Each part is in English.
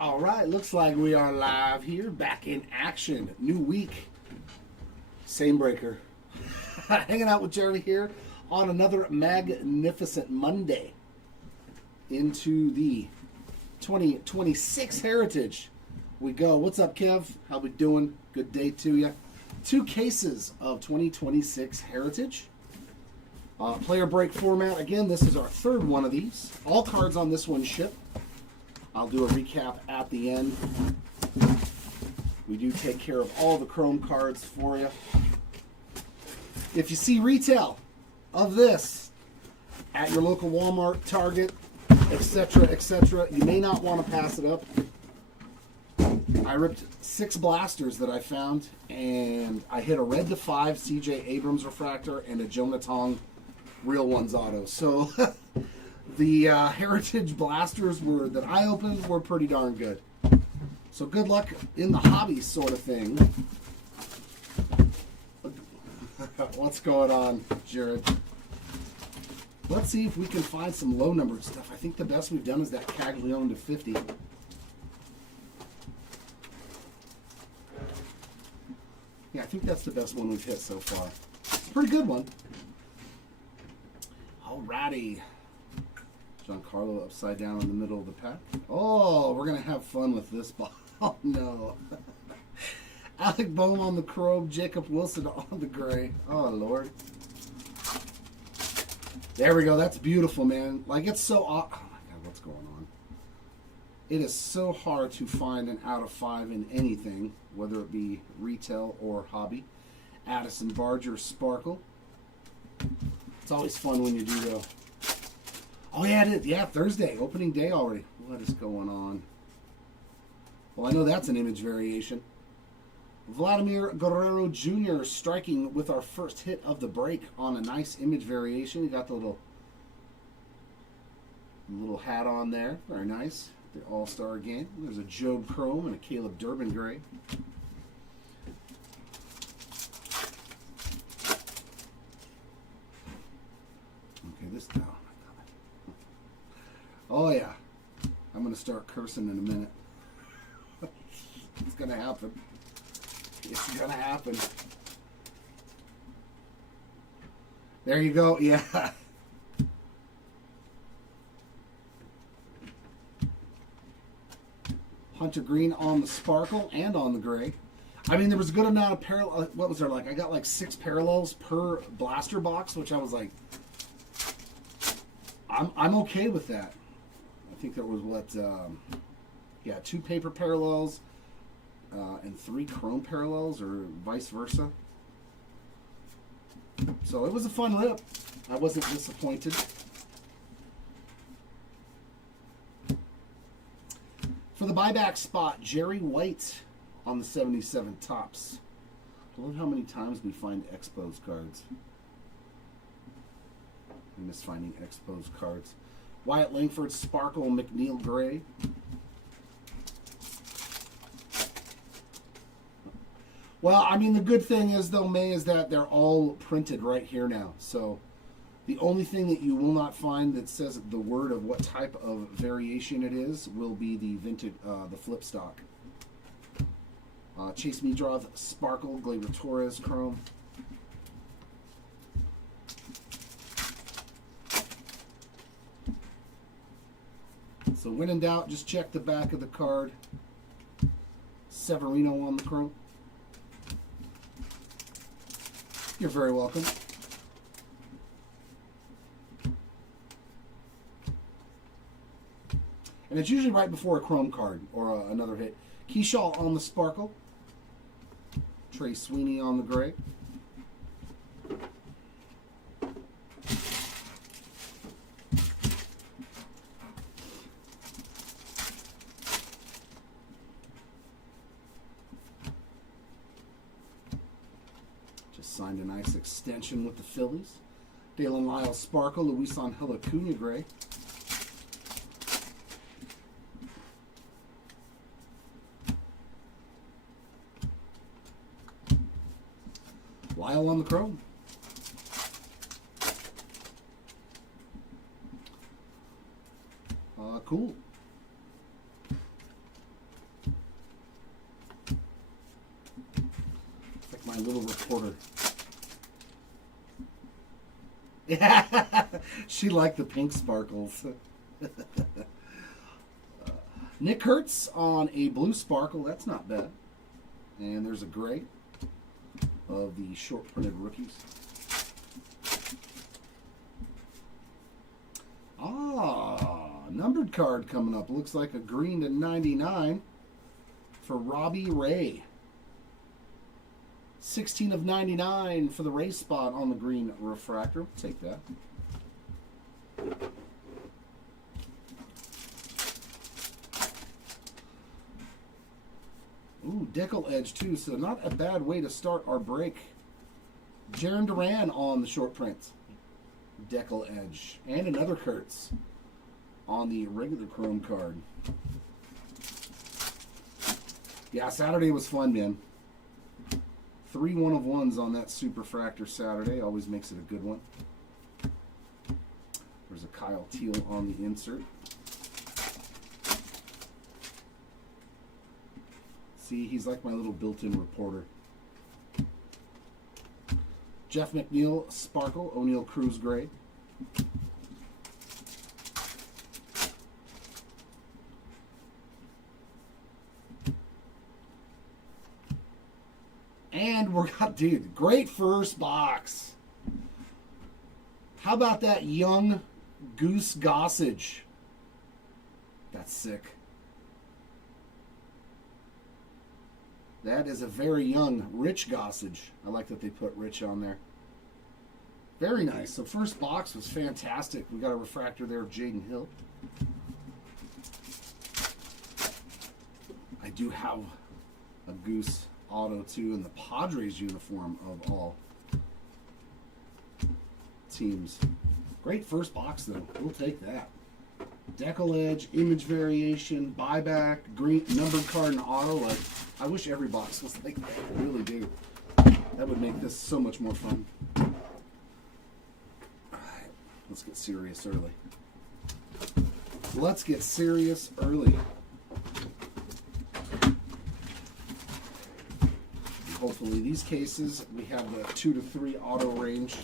All right, looks like we are live here, back in action. New week, same breaker. Hanging out with Jerry here on another magnificent Monday into the 2026 Heritage. We go. What's up, Kev? How we doing? Good day to you. 2 cases of 2026 Heritage. Player break format. Again, this is our 3rd one of these. All cards on this one ship. I'll do a recap at the end. We do take care of all the Chrome cards for you. If you see retail of this at your local Walmart, Target, etc., you may not want to pass it up. I ripped 6 blasters that I found, and I hit a red to 5 CJ Abrams refractor and a Jonah Tong Real Ones auto. So the Heritage blasters that I opened were pretty darn good. So good luck in the hobby sort of thing. What's going on, Jared? Let's see if we can find some low numbered stuff. I think the best we've done is that Caglione to 50. Yeah, I think that's the best one we've hit so far. It's a pretty good one. Alrighty. Giancarlo upside down in the middle of the pack. Oh, we're going to have fun with this ball. Oh, no. Alec Boehm on the Chrome, Jacob Wilson on the gray. Oh, Lord. There we go. That's beautiful, man. Like, it's so... Oh, my God, what's going on? It is so hard to find an out of 5 in anything, whether it be retail or hobby. Addison Barger Sparkle. It's always fun when you do, though. Oh, yeah, it is. Yeah, Thursday. Opening day already. What is going on? Well, I know that's an image variation. Vladimir Guerrero Jr. striking with our first hit of the break on a nice image variation. You got the little hat on there. Very nice. The All-Star game. There's a Job Chrome and a Caleb Durbin gray. Okay, this... Oh, my God. Oh, yeah. I'm going to start cursing in a minute. It's going to happen. It's going to happen. There you go. Yeah. Hunter Green on the Sparkle and on the gray. I mean, there was a good amount of parallel. What was there like? I got like 6 parallels per blaster box, which I was like, I'm okay with that. I think there was what, 2 paper parallels and 3 chrome parallels, or vice versa. So it was a fun rip. I wasn't disappointed. For the buyback spot, Jerry White on the 77 Topps. I love how many times we find Expos cards. I miss finding Expos cards. Wyatt Langford Sparkle McNeil Gray. Well, I mean, the good thing is, though, May, is that they're all printed right here now. So the only thing that you will not find that says the word of what type of variation it is will be the vintage, the flip stock. Chase Meadroth Sparkle, Gleyber Torres Chrome. So when in doubt, just check the back of the card. Severino on the Chrome. You're very welcome. And it's usually right before a Chrome card or another hit. Keyshaw on the Sparkle. Trey Sweeney on the gray. Signed a nice extension with the Phillies. Dalen Lyles Sparkle, Luis Angel Acuna gray. Lyle on the Chrome. Cool. Yeah, she liked the pink sparkles. Nick Kurtz on a blue sparkle. That's not bad. And there's a gray of the short printed rookies. Numbered card coming up. Looks like a green to 99 for Robbie Ray. 16 of 99 for the Ray spot on the green refractor. Take that. Ooh, decal edge too, so not a bad way to start our break. Jaron Duran on the short print. Decal edge. And another Kurtz on the regular chrome card. Yeah, Saturday was fun, man. 3 1-of-1s on that Superfractor Saturday. Always makes it a good one. There's a Kyle Teal on the insert. See, he's like my little built-in reporter. Jeff McNeil, Sparkle, O'Neal Cruz Gray. And we're got, dude, great first box. How about that young Goose Gossage? That's sick. That is a very young Rich Gossage. I like that they put Rich on there. Very nice. So first box was fantastic. We got a refractor there of Jaden Hill. I do have a Goose auto too in the Padres uniform of all teams. Great first box though. We'll take that. Decal edge, image variation, buyback, green numbered card and auto. Like, I wish every box was like that. I really do. That would make this so much more fun. Alright, let's get serious early. Let's get serious early. Hopefully these cases, we have the 2 to 3 auto range.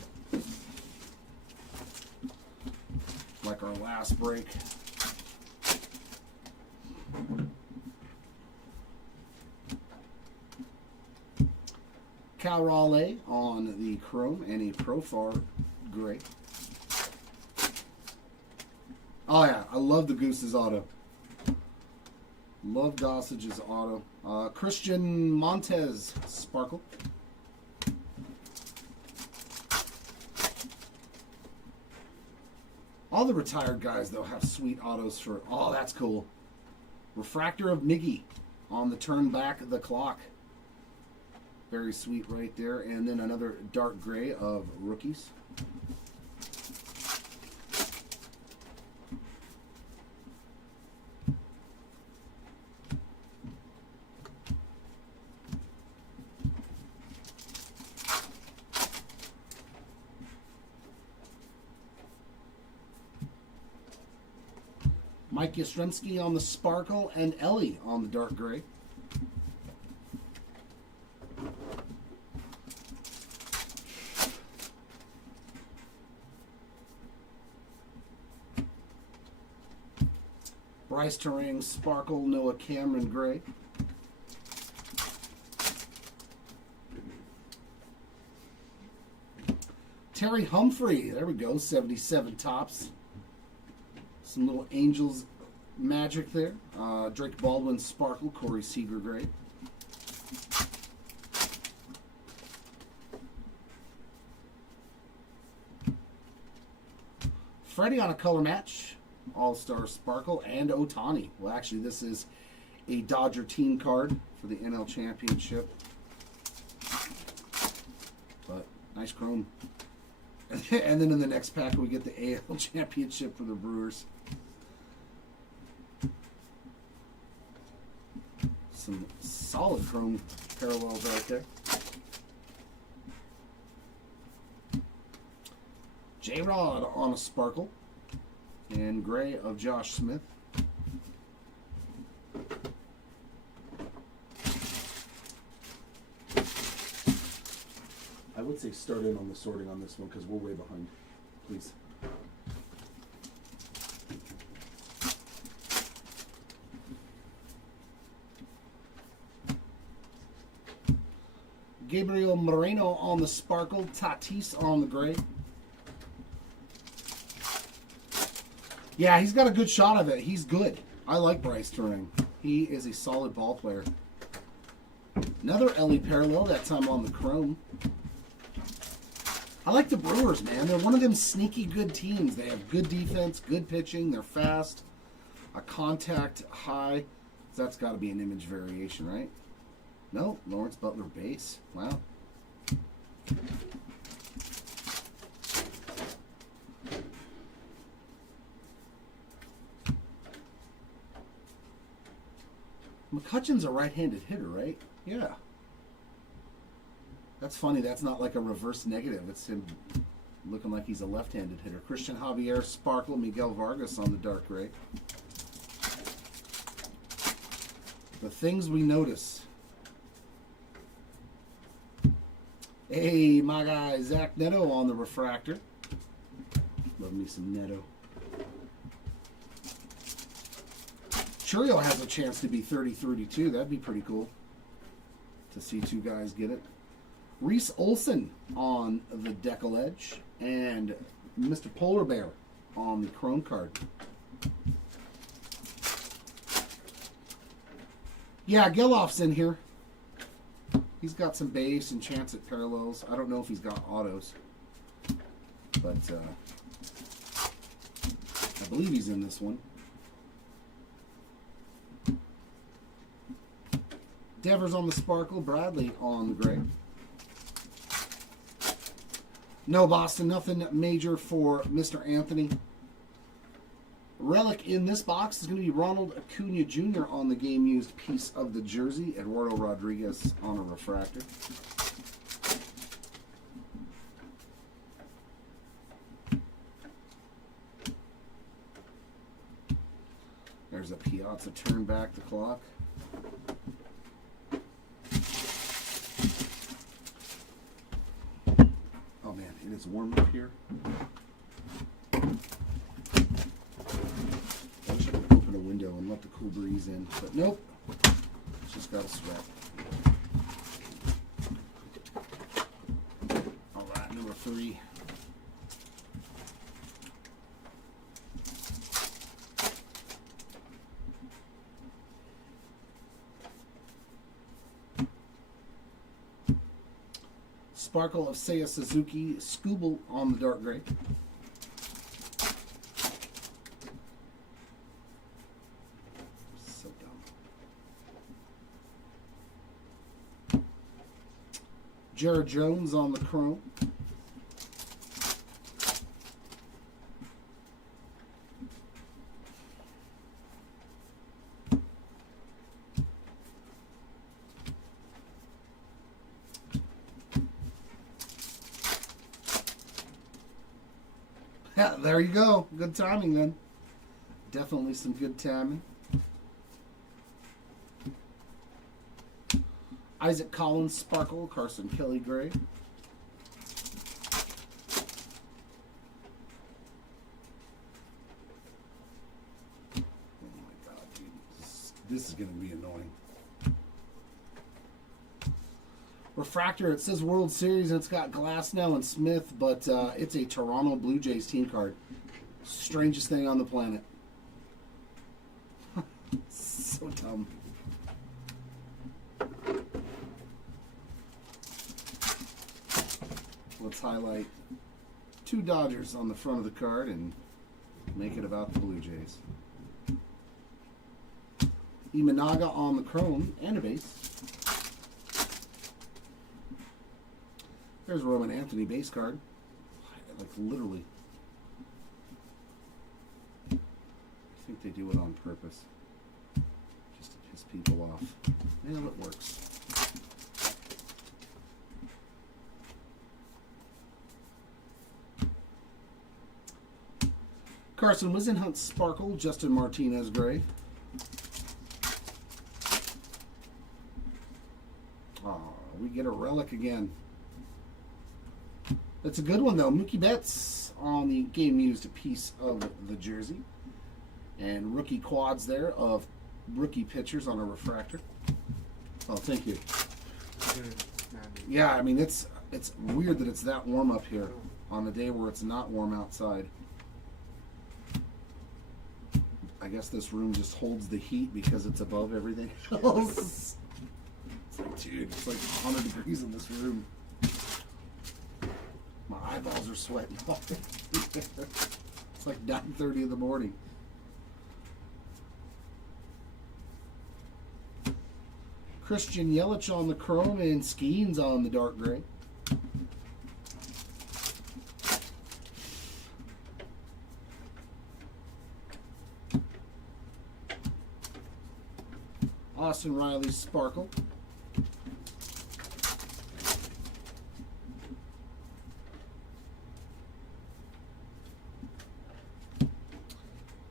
Like our last break. Cal Raleigh on the chrome and a Profar gray. Oh yeah, I love the Goose's auto. Love Gossage's auto. Christian Montez Sparkle. All the retired guys, though, have sweet autos for... Oh, that's cool. Refractor of Miggy on the turn back of the clock. Very sweet right there. And then another dark gray of rookies. Mike Yastrzemski on the Sparkle and Ellie on the dark gray. Bryce Terang Sparkle, Noah Cameron gray. Terry Humphrey, there we go, 77 tops. Some little Angels magic there. Drake Baldwin Sparkle, Corey Seager gray. Freddie on a color match. All-Star Sparkle and Ohtani. Well, actually, this is a Dodger team card for the NL Championship. But nice chrome. And then in the next pack, we get the AL Championship for the Brewers. Some solid chrome parallels right there. J-Rod on a Sparkle. And gray of Josh Smith. I would say start in on the sorting on this one because we're way behind. please. Gabriel Moreno on the sparkle. Tatis on the gray. Yeah, he's got a good shot of it. He's good. I like Bryce Turang. He is a solid ball player. Another Ellie parallel, that time on the chrome. I like the Brewers, man. They're one of them sneaky good teams. They have good defense, good pitching. They're fast. A contact high. That's got to be an image variation, right? No, Lawrence Butler base. Wow. McCutcheon's a right-handed hitter, right? Yeah. That's funny. That's not like a reverse negative. It's him looking like he's a left-handed hitter. Christian Javier, sparkle, Miguel Vargas on the dark gray. The things we notice. Hey, my guy, Zach Neto on the refractor. Love me some Neto. Churio has a chance to be 30-32. That'd be pretty cool to see two guys get it. Reese Olson on the decal edge. And Mr. Polar Bear on the chrome card. Yeah, Geloff's in here. He's got some base and chance at parallels. I don't know if he's got autos. But I believe he's in this one. Devers on the sparkle. Bradley on the gray. No, Boston. Nothing major for Mr. Anthony. Relic in this box is going to be Ronald Acuna Jr. on the game-used piece of the jersey. Eduardo Rodriguez on a refractor. There's a Piazza turn back the clock. Oh man, it is warm up here. Open a window and let the cool breeze in, but nope, it's just got to sweat. All right, number 3. Sparkle of Seiya Suzuki, Scooble on the dark gray. So dumb. Jared Jones on the chrome. Yeah, there you go. Good timing then. Definitely some good timing. Isaac Collins, sparkle. Carson Kelly, gray. Oh my God, dude. This is going to be annoying. Refractor, it says World Series, and it's got Glasnow and Smith, but it's a Toronto Blue Jays team card. Strangest thing on the planet. So dumb. Let's highlight 2 Dodgers on the front of the card and make it about the Blue Jays. Imanaga on the chrome and a base. There's Roman Anthony base card. Like literally. I think they do it on purpose. Just to piss people off. Well, it works. Carson Wisenhunt sparkle. Justin Martinez gray. Oh, we get a relic again. That's a good one, though. Mookie Betts on the game used piece of the jersey. And rookie quads there of rookie pitchers on a refractor. Oh, thank you. Yeah, I mean, it's weird that it's that warm up here on a day where it's not warm outside. I guess this room just holds the heat because it's above everything else. It's like, dude, it's like 100 degrees in this room. My eyeballs are sweating. It's like 9:30 in the morning. Christian Yelich on the chrome and Skeens on the dark gray. Austin Riley's sparkle.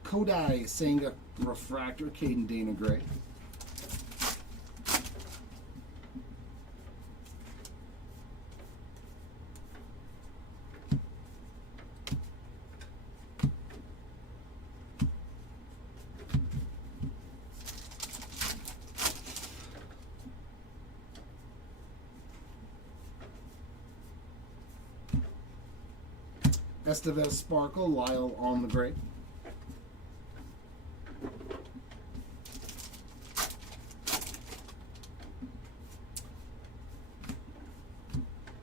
Kodai Senga refractor, Caden Dana Gray. Estevez Sparkle, Lyle on the gray.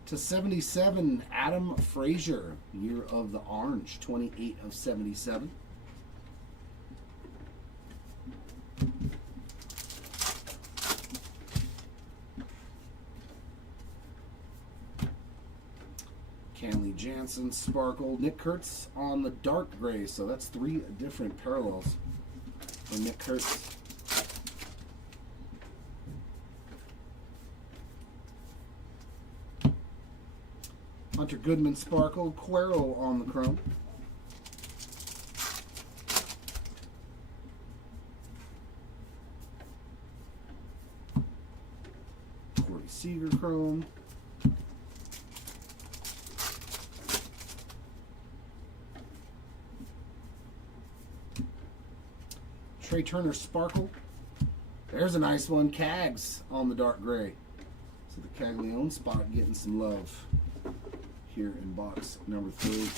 /77, Adam Frazier, year of the orange, 28 of 77. Kenley Jansen sparkle, Nick Kurtz on the dark gray, so that's 3 different parallels for Nick Kurtz. Hunter Goodman sparkle, Cuero on the chrome. Corey Seager chrome. Trey Turner sparkle. There's a nice one. Cags on the dark gray. So the Caglione spot getting some love here in box number 3.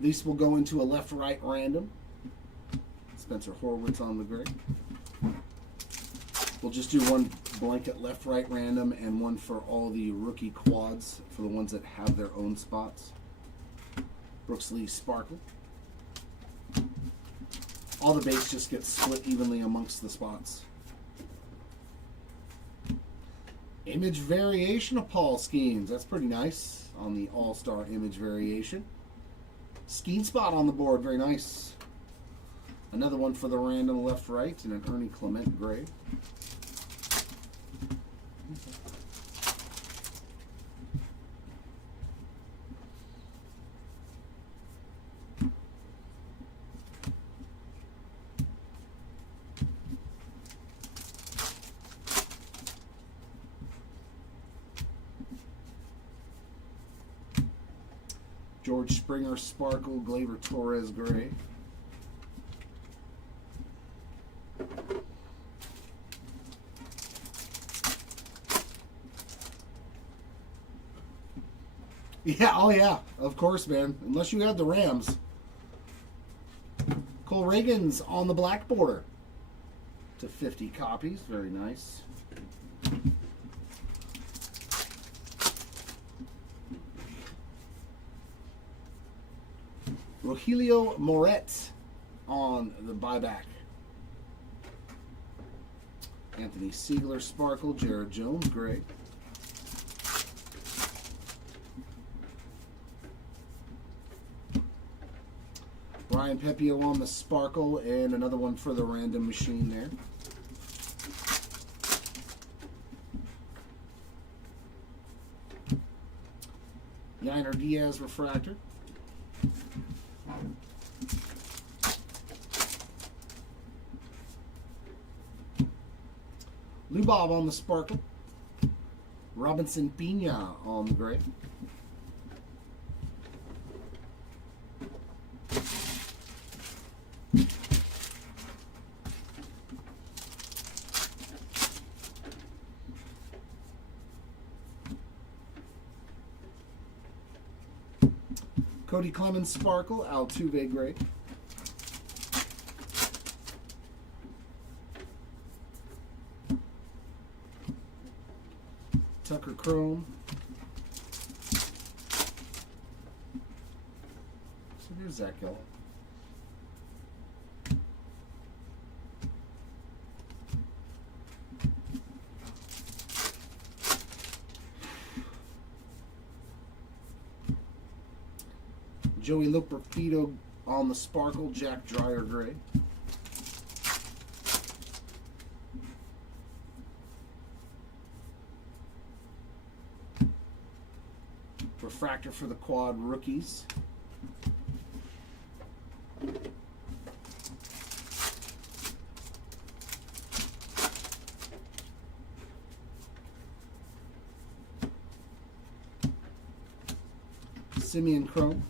These will go into a left-right random. Spencer Horwitz on the gray. We'll just do one blanket left-right random and one for all the rookie quads for the ones that have their own spots. Brooks Lee sparkle. All the base just gets split evenly amongst the spots. Image variation of Paul Skeens. That's pretty nice on the All-Star image variation. Skeen spot on the board, very nice. Another one for the random left-right and an Ernie Clement gray. George Springer sparkle, Gleyber Torres gray. Yeah, oh yeah, of course, man. Unless you had the Rams. Cole Reagan's on the black border to 50 copies. Very nice. Rogelio Moret on the buyback. Anthony Siegler sparkle, Jared Jones gray. Ryan Pepio on the Sparkle, and another one for the random machine there. Yainer Diaz refractor. Lou Bob on the Sparkle. Robinson Pina on the gray. Cody Clemens Sparkle, Altuve gray. Tucker Chrome. So there's Zach Gill. Joey Loperfido on the Sparkle, Jack Dreyer gray. Refractor for the Quad rookies. Simeon Chrome.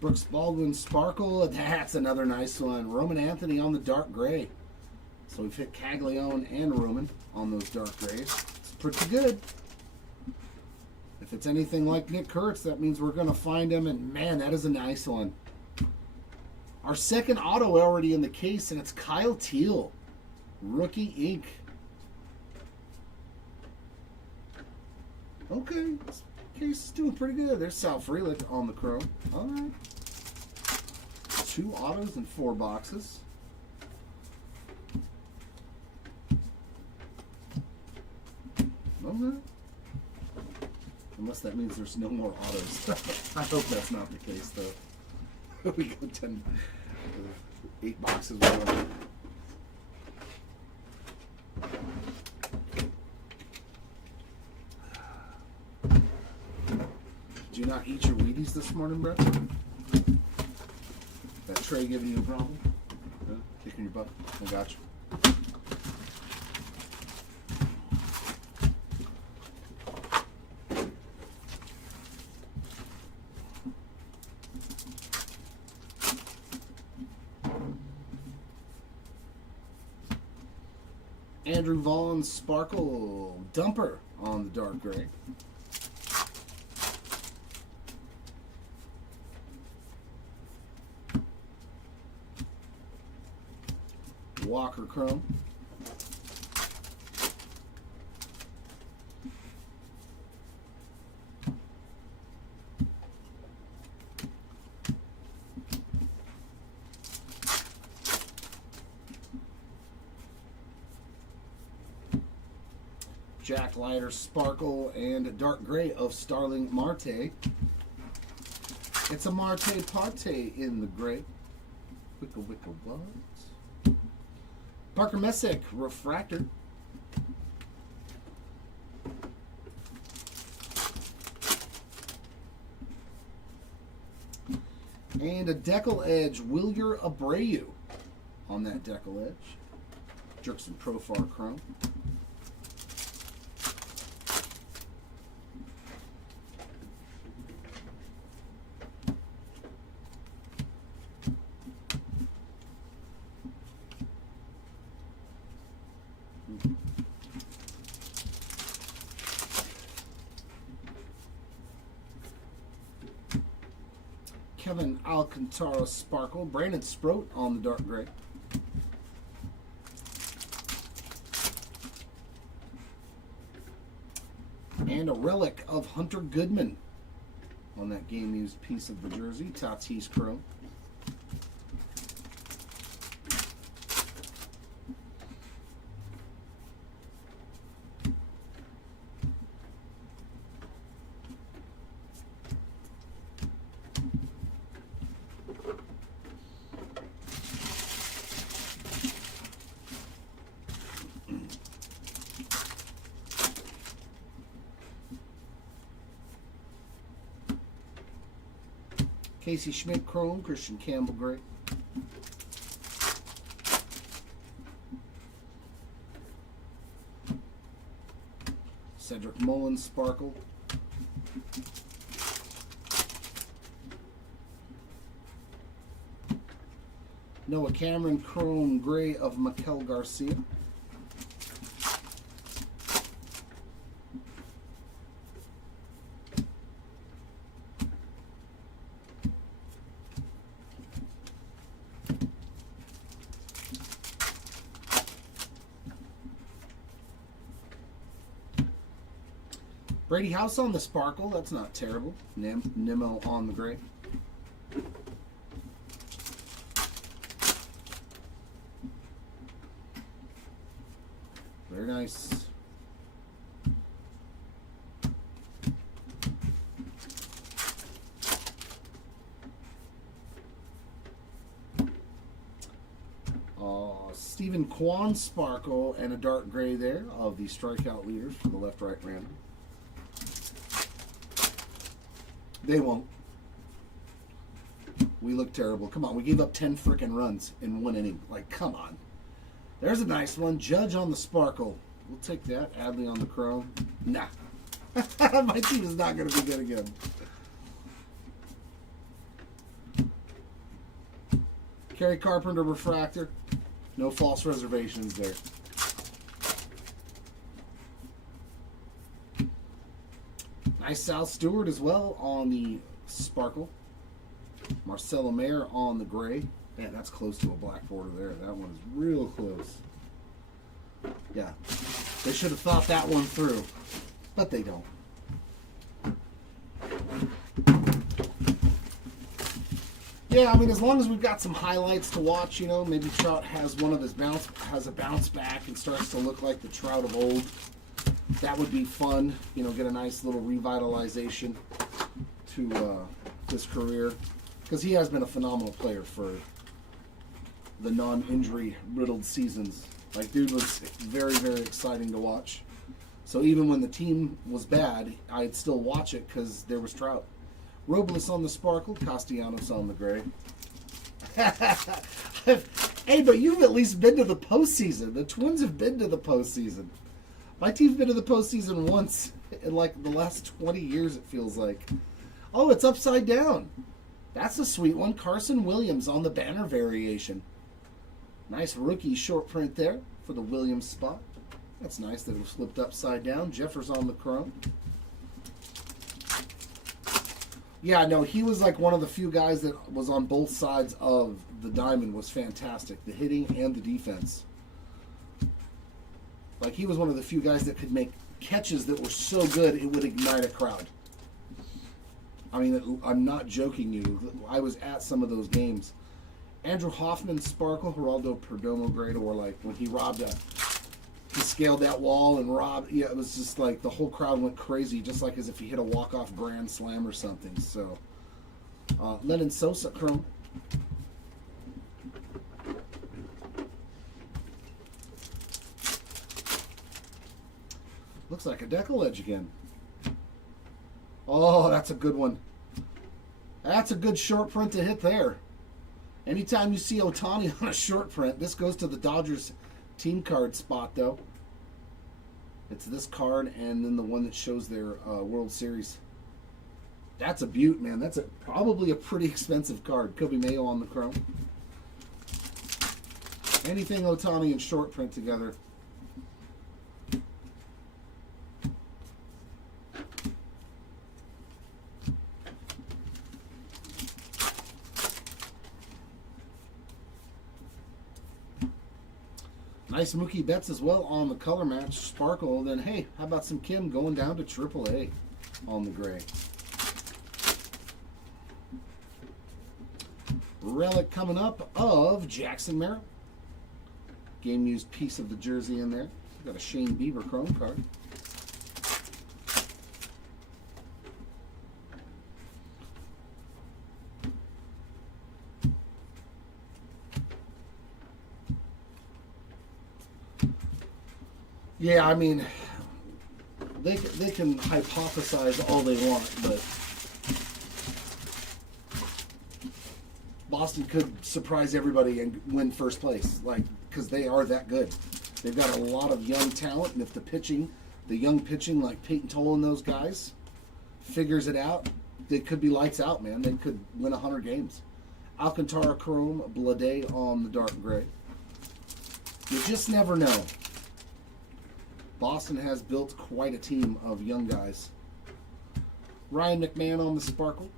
Brooks Baldwin Sparkle, that's another nice one. Roman Anthony on the dark gray. So we've hit Caglione and Roman on those dark grays. It's pretty good. If it's anything like Nick Kurtz, that means we're going to find him, and man, that is a nice one. Our second auto already in the case, and it's Kyle Teal, Rookie Ink. Okay, this case is doing pretty good. There's Sal Frelick on the Chrome. All right. 2 autos and 4 boxes. Okay. Unless that means there's no more autos. I hope that's not the case, though. We got 8 boxes. Whatever. Did you not eat your Wheaties this morning, Brett? That tray giving you a problem? Huh? Kicking your butt? I got you. Andrew Vaughn Sparkle Dumper on the dark gray. Walker Chrome. Jack Leiter Sparkle and dark gray of Starling Marte. It's a Marte Parte in the gray. Wicka wicka what? Parker Messick Refractor. And a Decal Edge, Wilyer Abreu on that Decal Edge. Jerkson Profar Chrome. Kevin Alcantara Sparkle. Brandon Sproat on the dark gray. And a relic of Hunter Goodman on that game-used piece of the jersey. Tatis chrome. Casey Schmidt chrome, Christian Campbell gray. Cedric Mullins sparkle. Noah Cameron chrome gray of Maikel Garcia. Brady House on the sparkle, that's not terrible. Nimmo on the gray. Very nice. Stephen Kwan sparkle and a dark gray there of the strikeout leaders for the left-right random. They won't. We look terrible. Come on, we gave up 10 frickin' runs in 1 inning. Like, come on. There's a nice one. Judge on the sparkle. We'll take that. Adley on the chrome. Nah. My team is not going to be good again. Kerry Carpenter refractor. No false reservations there. Nice South Stewart as well on the sparkle. Marcelo Mayer on the gray. Man, that's close to a black border there. That one is real close. Yeah, they should have thought that one through, but they don't. Yeah, I mean, as long as we've got some highlights to watch, you know, maybe Trout has one of his has a bounce back and starts to look like the Trout of old. That would be fun, you know, get a nice little revitalization to his career, because he has been a phenomenal player for the non-injury riddled seasons. Like, dude was very, very exciting to watch. So even when the team was bad, I'd still watch it because there was Trout. Robles on the sparkle, Castellanos on the gray. Hey, but you've at least been to the postseason. The Twins have been to the postseason. My team's been to the postseason once in like the last 20 years, it feels like. Oh, it's upside down. That's a sweet one. Carson Williams on the banner variation. Nice rookie short print there for the Williams spot. That's nice that it was flipped upside down. Jeffers on the chrome. Yeah, no, he was like one of the few guys that was on both sides of the diamond. Was fantastic. The hitting and the defense. Like, he was one of the few guys that could make catches that were so good it would ignite a crowd. I mean, I'm not joking you. I was at some of those games. Andrew Hoffman sparkle, Geraldo Perdomo grade, or like when he he scaled that wall and robbed. Yeah, it was just like the whole crowd went crazy, just like as if he hit a walk-off grand slam or something. So, Lennon Sosa chrome. Looks like a decal edge again. Oh, that's a good one. That's a good short print to hit there. Anytime you see Ohtani on a short print, this goes to the Dodgers team card spot, though. It's this card and then the one that shows their World Series. That's a beaut, man. That's probably a pretty expensive card. Kobe Mayo on the chrome. Anything Ohtani and short print together. Nice Mookie Betts as well on the color match sparkle. Then, hey, how about some Kim going down to AAA on the gray? Relic coming up of Jackson Merrill. Game used piece of the jersey in there. Got a Shane Bieber chrome card. Yeah, I mean, they can hypothesize all they want, but Boston could surprise everybody and win first place, like, because they are that good. They've got a lot of young talent, and if the young pitching like Peyton Toll and those guys figures it out, they could be lights out, man. They could win 100 games. Alcantara chrome, Blade on the dark gray. You just never know. Boston has built quite a team of young guys. Ryan McMahon on the sparkle.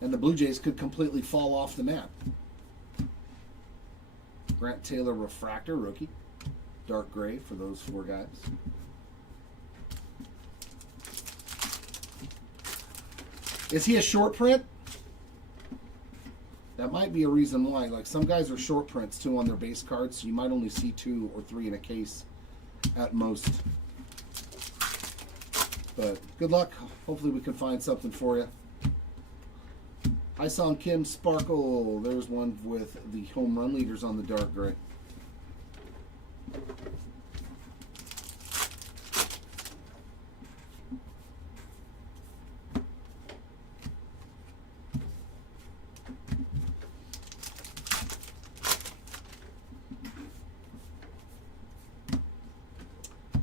And the Blue Jays could completely fall off the map. Grant Taylor refractor, rookie. Dark gray for those 4 guys. Is he a short print? That might be a reason why. Like, some guys are short prints too on their base cards, so you might only see 2 or 3 in a case at most. But good luck. Hopefully we can find something for you. Hyun Kim Sparkle. There's one with the home run leaders on the dark gray.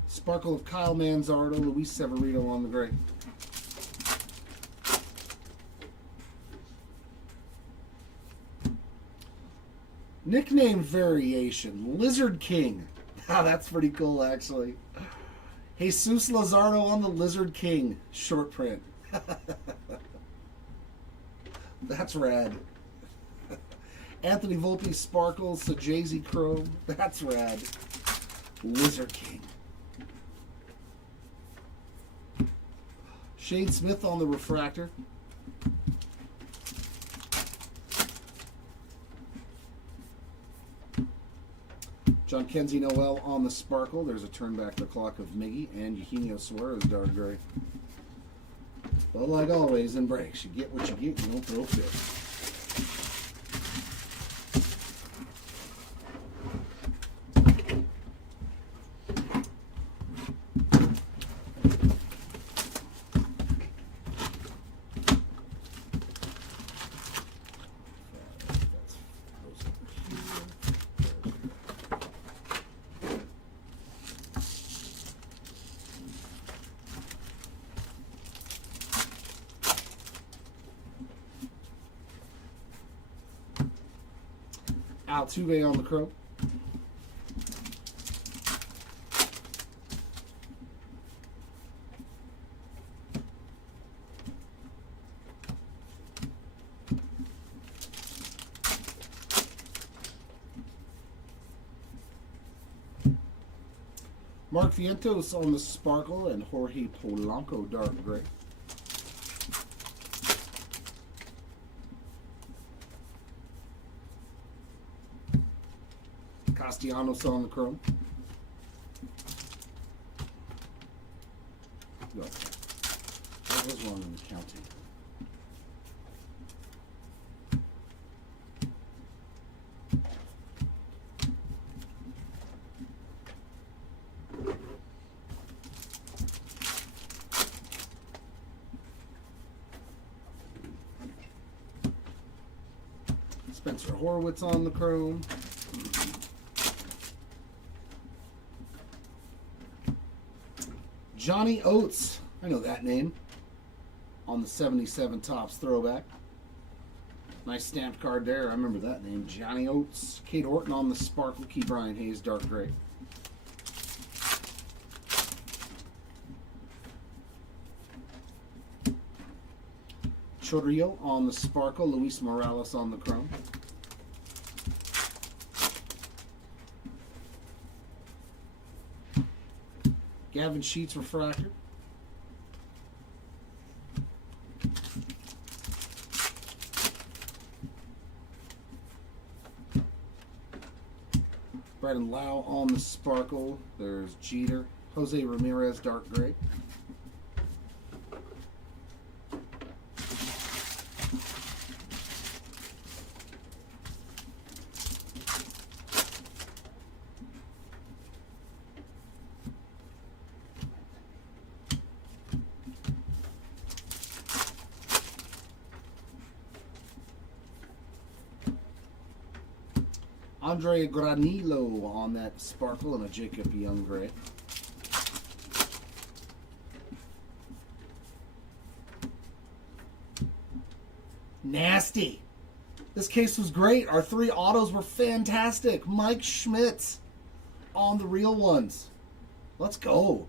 Sparkle of Kyle Manzardo, Luis Severino on the gray. Nickname variation, Lizard King. Wow, that's pretty cool, actually. Jesus Lazardo on the Lizard King short print. That's rad. Anthony Volpe Sparkles, Sajazi Chrome. That's rad. Lizard King. Shane Smith on the refractor. John Kenzie Noel on the sparkle. There's a turn back the clock of Miggy and Eugenio Suarez dark gray. But like always in breaks, you get what you get, you don't throw a fit. Altuve on the crow. Mark Vientos on the sparkle and Jorge Polanco dark gray. Castellanos on the chrome. No, that was wrong in the counting. Spencer Horwitz on the chrome. Johnny Oates, I know that name, on the 77 Topps throwback. Nice stamped card there. I remember that name, Johnny Oates. Kate Orton on the sparkle. Key Brian Hayes, dark gray. Chorrillo on the sparkle. Luis Morales on the chrome. Gavin Sheets refractor. Brandon Lau on the sparkle. There's Jeter. Jose Ramirez, dark gray. Andre Granillo on that sparkle and a Jacob Young gray. Nasty. This case was great. Our 3 autos were fantastic. Mike Schmidt on the real ones. Let's go.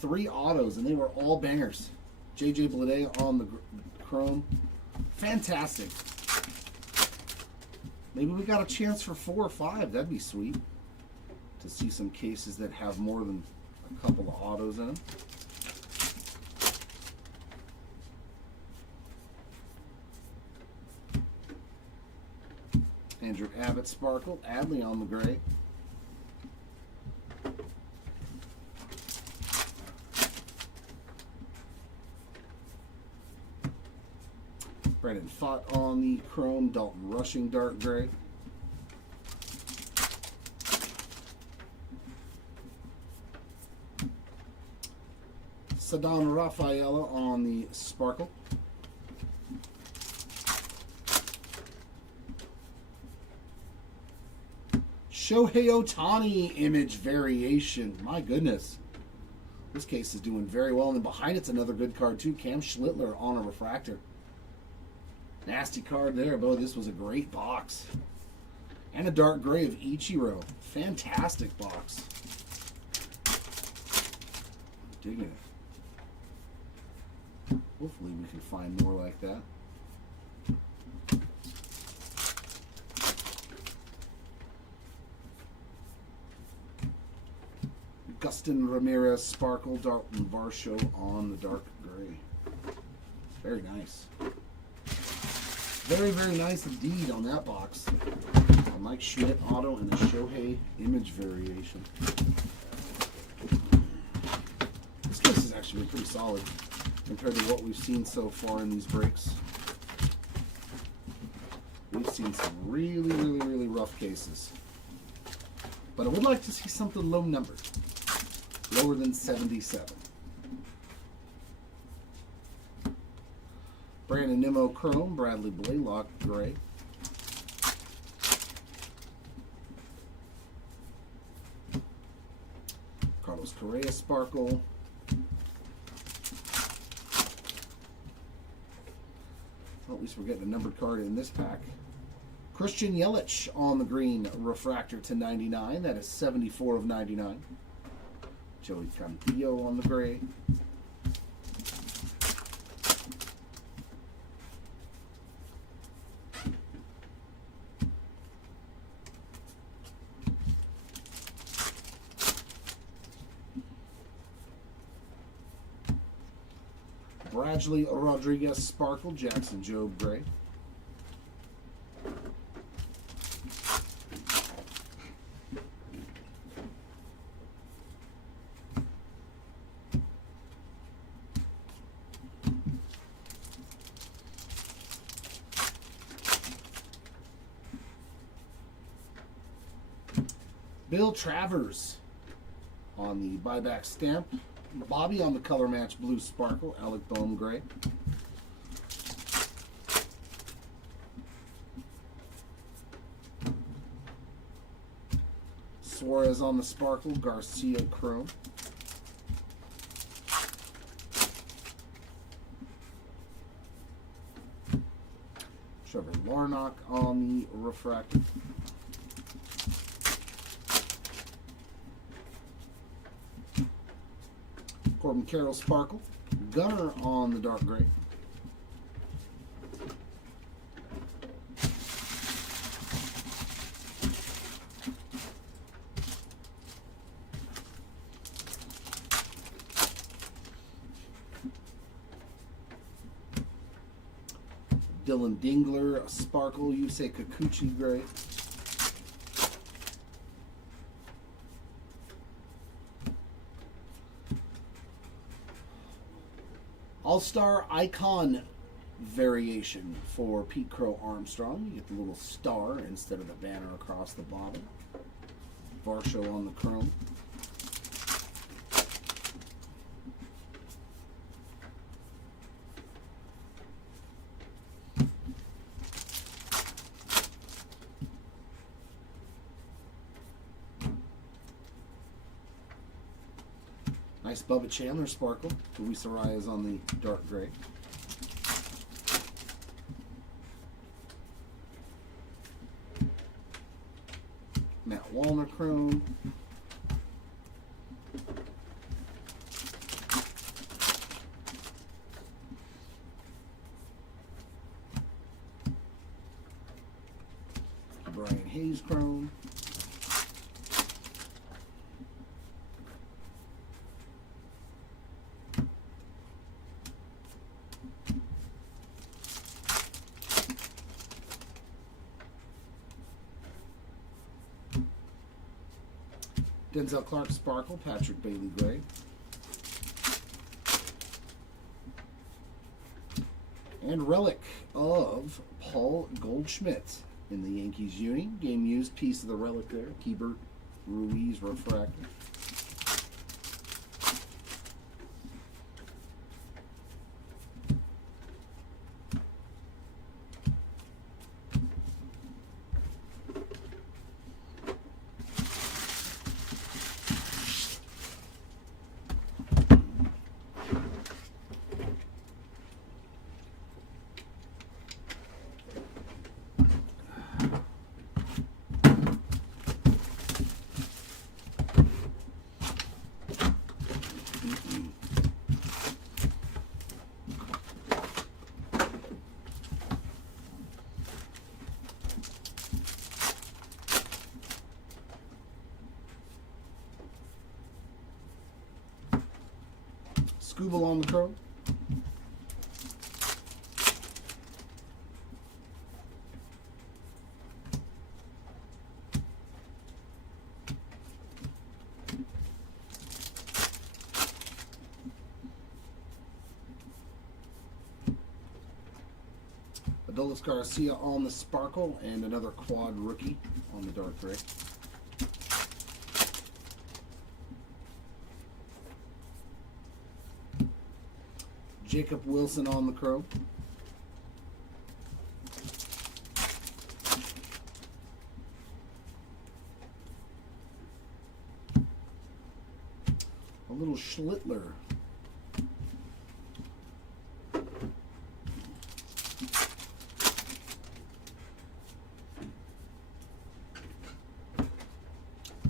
3 autos, and they were all bangers. JJ Bleday on the chrome. Fantastic. Maybe we got a chance for 4 or 5. That'd be sweet. To see some cases that have more than a couple of autos in them. Andrew Abbott sparkle. Adley on the gray. Brandon Fott on the chrome. Dalton Rushing dark gray. Ceddanne Rafaela on the sparkle. Shohei Ohtani image variation. My goodness. This case is doing very well. And then behind it's another good card too. Cam Schlittler on a refractor. Nasty card there, but this was a great box. And a dark gray of Ichiro. Fantastic box. Digging it. Hopefully we can find more like that. Gustin Ramirez sparkle. Dalton Varsho on the dark gray. Very nice. Very, very nice indeed on that box. A Mike Schmidt auto and a Shohei image variation. This case has actually been pretty solid compared to what we've seen so far in these breaks. We've seen some really, really, really rough cases. But I would like to see something low numbered. Lower than 77. Brandon Nimmo chrome, Bradley Blaylock gray. Carlos Correa sparkle. Well, at least we're getting a numbered card in this pack. Christian Yelich on the green refractor to 99. That is 74 of 99. Joey Cantillo on the gray. Bradley Rodriguez sparkle, Jackson Jobe gray. Bill Travers on the buyback stamp. Bobby on the color match blue sparkle. Alec Boehm gray. Suarez on the sparkle. Garcia chrome. Trevor Larnach on the refractor. Corbin Carroll sparkle. Gunner on the dark gray. Dylan Dingler, a sparkle. You say Kikuchi gray. All-Star Icon variation for Pete Crow Armstrong. You get the little star instead of the banner across the bottom. Varsho on the chrome. Nice Bubba Chandler sparkle. Luis Arias on the dark gray. Matt Wallner chrome. Brian Hayes chrome. Denzel Clark sparkle, Patrick Bailey gray. And relic of Paul Goldschmidt in the Yankees uni. Game used piece of the relic there. Keibert Ruiz refractor. Scooble on the Crow. Adolis Garcia on the sparkle, and another quad rookie on the dark gray. Jacob Wilson on the Crow. A little Schlittler.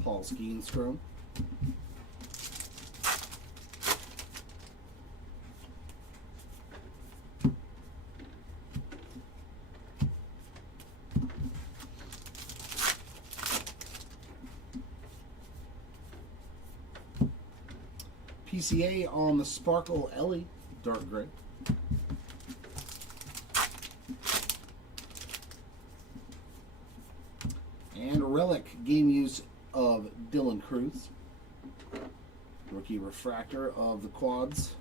Paul Skeens Crow. PCA on the Sparkle Ellie, dark gray. And a relic game use of Dylan Cruz. Rookie refractor of the quads.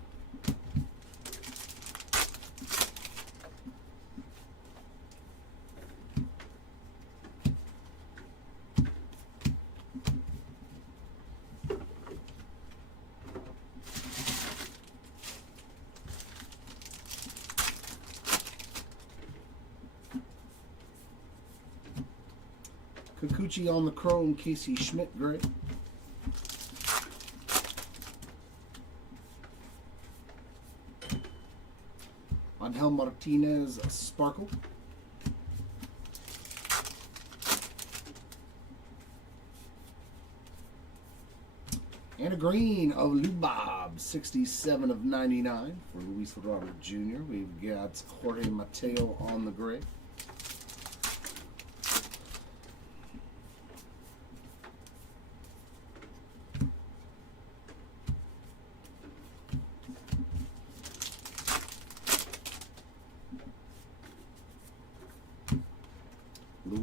Kikuchi on the chrome, Casey Schmidt gray. Angel Martinez sparkle. And a green of Lubob, 67 of 99 for Luis Robert Jr. We've got Jorge Mateo on the gray.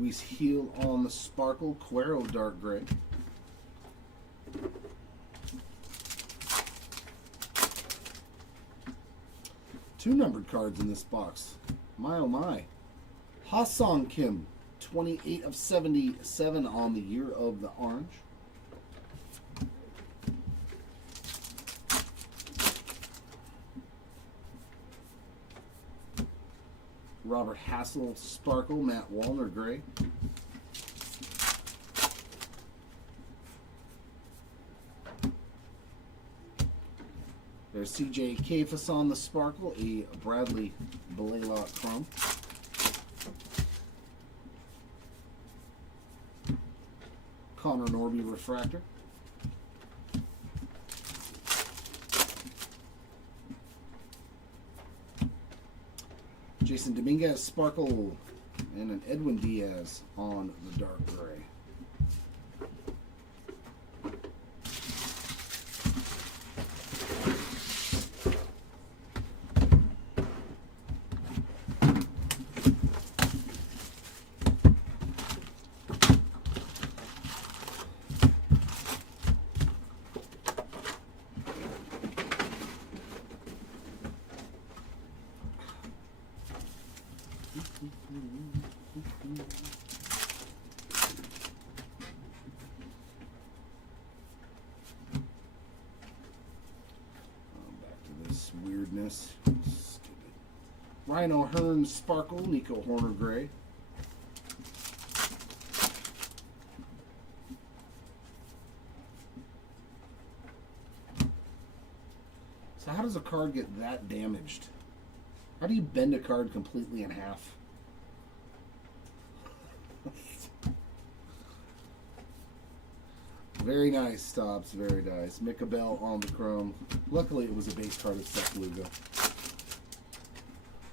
Luis Heel on the Sparkle. Cuero dark gray. Two numbered cards in this box. My oh my. Ha-Sung Kim, 28 of 77 on the Year of the Orange. Robert Hassel Sparkle, Matt Wallner gray. There's CJ Kafis on the Sparkle, a Bradley Blaylock Chrome. Connor Norby Refractor. Jason Dominguez Sparkle and an Edwin Diaz on the dark gray. Back to this weirdness. Stupid. Ryan O'Hearn Sparkle, Nico Horner gray. So how does a card get that damaged? How do you bend a card completely in half? Very nice stops, very nice. Mika Bell on the chrome. Luckily, it was a base card of Seth Lugo.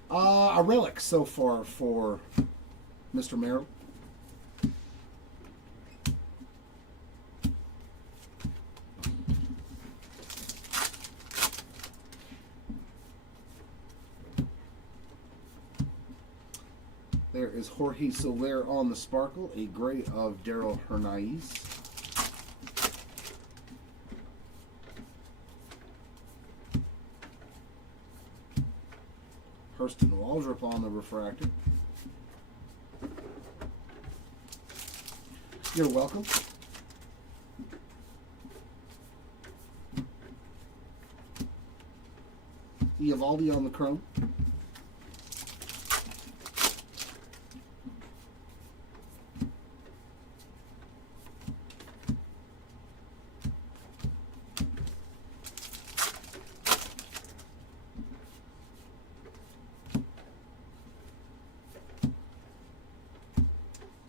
A relic so far for Mr. Merrill. There is Jorge Soler on the Sparkle, a gray of Daryl Hernandez. Hurston Waldrop on the Refractor. You're welcome. Eovaldi on the Chrome.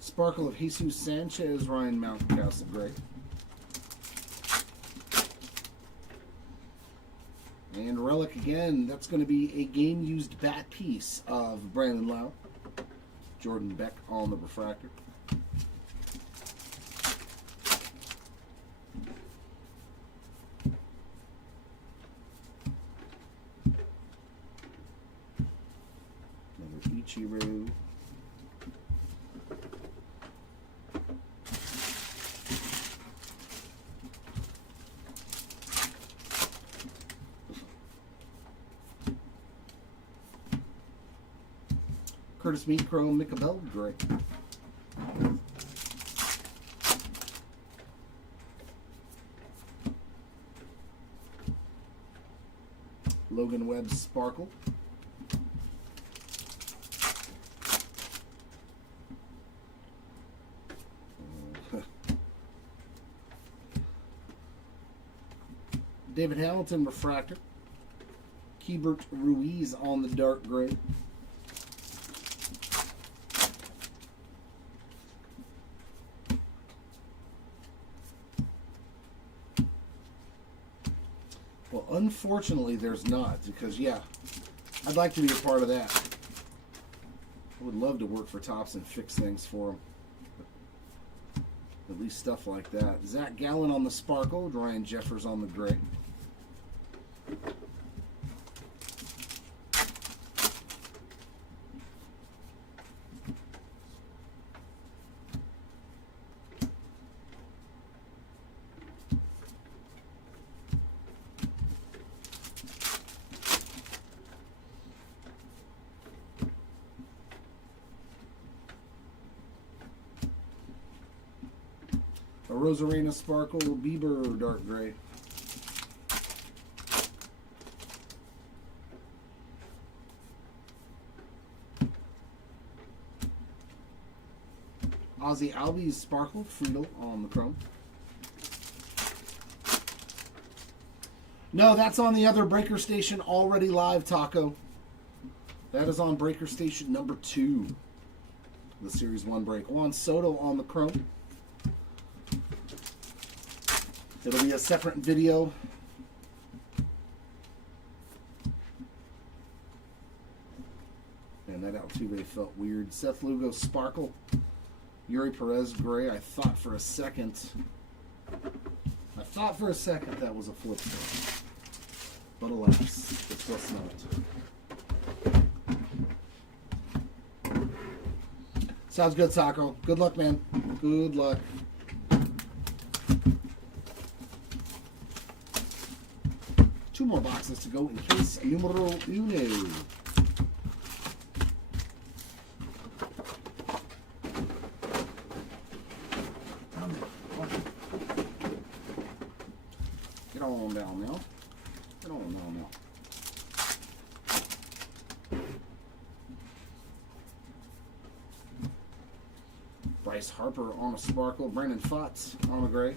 Sparkle of Jesus Sanchez, Ryan Mountcastle gray. And relic again, that's going to be a game-used bat piece of Brandon Lau. Jordan Beck on the Refractor. Another Ichiro. Curtis Mead Chrome, Mika Bell gray. Logan Webb Sparkle. David Hamilton Refractor. Keibert Ruiz on the dark gray. Well, unfortunately, there's not, because, yeah, I'd like to be a part of that. I would love to work for Topps and fix things for them. At least stuff like that. Zach Gallen on the Sparkle, Ryan Jeffers on the gray. A Rosarena Sparkle Bieber Dark Gray. Ozzy Albies Sparkle Friedel on the chrome. No, that's on the other breaker station already live, Taco. That is on breaker station number 2. The Series 1 break. Juan Soto on the chrome. It'll be a separate video. And that Altuve felt weird. Seth Lugo Sparkle. Yuri Perez Gray. I thought for a second that was a flip side. But alas, it was not. Sounds good, Taco. Good luck, man. Good luck. Two more boxes to go in case numero uno. Get on down now. Get on down now. Bryce Harper on a sparkle. Brandon Pfaadt on a gray.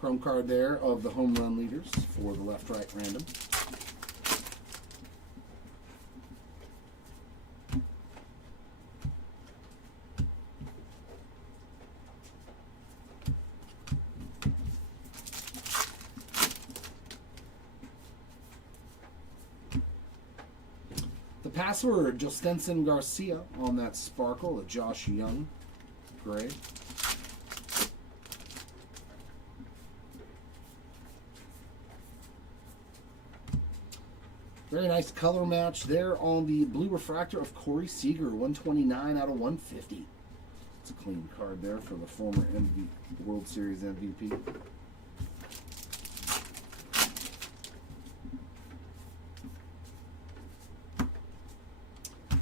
Chrome card there of the home run leaders for the left-right random. The password, Jostenson Garcia on that sparkle, a Josh Young gray. Very nice color match there on the blue refractor of Corey Seager, 129 out of 150. It's a clean card there for the former World Series MVP.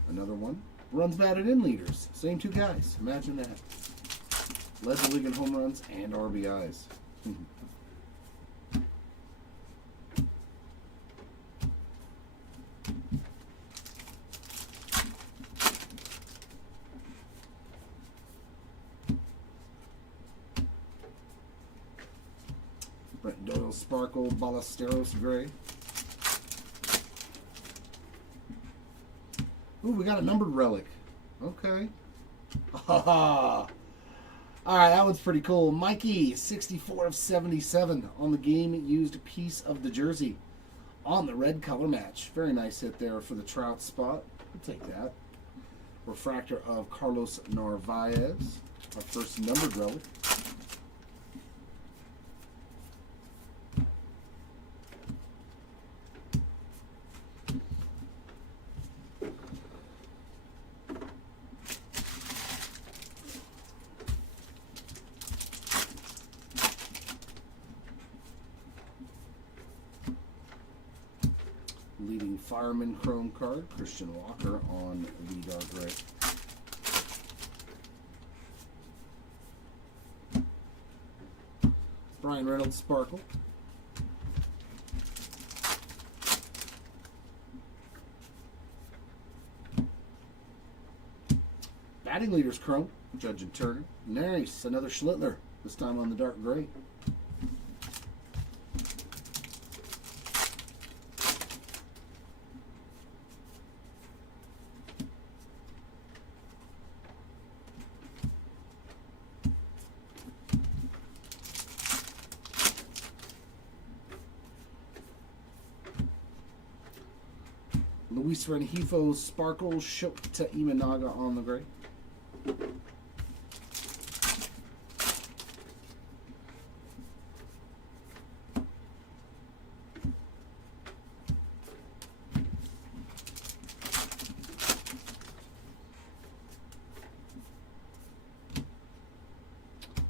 Another one. Runs batted in leaders. Same two guys. Imagine that. Led the league in home runs and RBIs. Brent Doyle Sparkle Ballesteros Gray. Ooh, we got a numbered relic. Okay. All right, that one's pretty cool. Mikey, 64 of 77 on the game-used piece of the jersey on the red color match. Very nice hit there for the Trout spot. We'll take that. Refractor of Carlos Narvaez, our first numbered relic. Leading Fireman Chrome card, Christian Walker on the dark gray. Brian Reynolds Sparkle. Batting leaders Chrome, Judge and Turner. Nice, another Schlittler, this time on the dark gray. Luis Rengifo Sparkle, Shota Imanaga on the gray.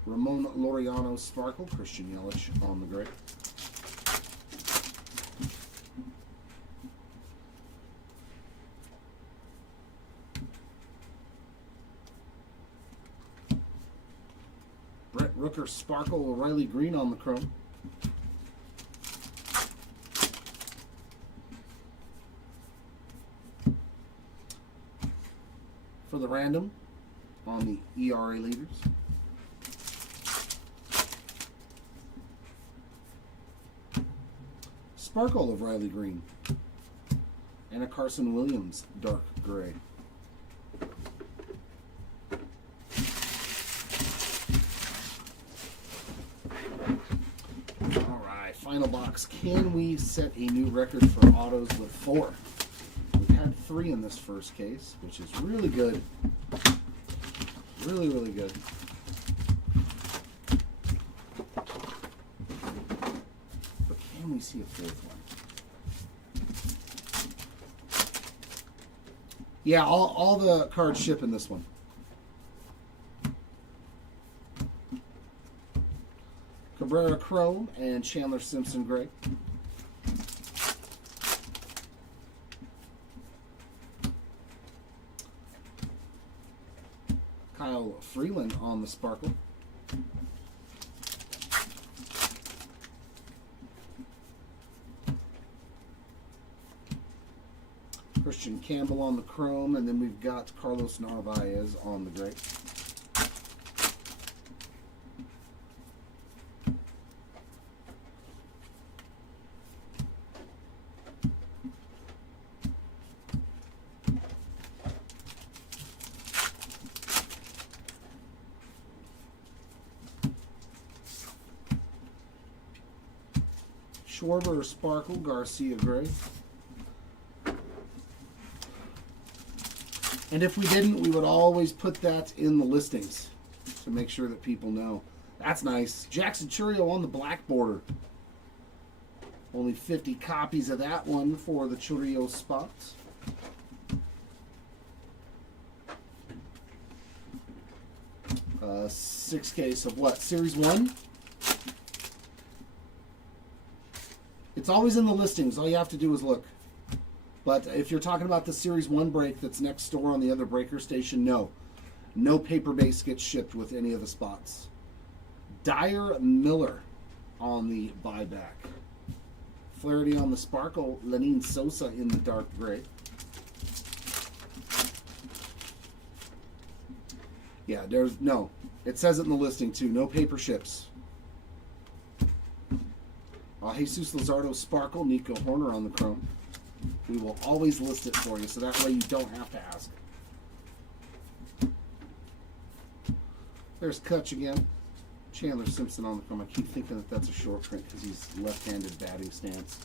Ramon Laureano Sparkle, Christian Yelich on the gray. Rooker Sparkle O'Reilly Green on the chrome. For the random on the ERA leaders. Sparkle of Riley Green. And a Carson Williams dark gray. All right, final box. Can we set a new record for autos with 4? We've had 3 in this first case, which is really good. Really, really good. But can we see a 4th one? Yeah, all the cards ship in this one. Cabrera Chrome and Chandler Simpson Gray. Kyle Freeland on the Sparkle. Christian Campbell on the Chrome, and then we've got Carlos Narvaez on the Gray. Schwarber Sparkle, Garcia Gray. And if we didn't, we would always put that in the listings to make sure that people know. That's nice. Jackson Churio on the black border. Only 50 copies of that one for the Churio spots. Six case of what? Series 1? It's always in the listings. All you have to do is look. But if you're talking about the Series 1 break that's next door on the other breaker station, no. No paper base gets shipped with any of the spots. Dyer Miller on the buyback. Flaherty on the Sparkle. Lenine Sosa in the dark gray. Yeah, there's no. It says it in the listing too. No paper ships. Jesus Luzardo Sparkle, Nico Horner on the chrome. We will always list it for you, so that way you don't have to ask. There's Kutch again. Chandler Simpson on the chrome. I keep thinking that that's a short print because he's left-handed batting stance.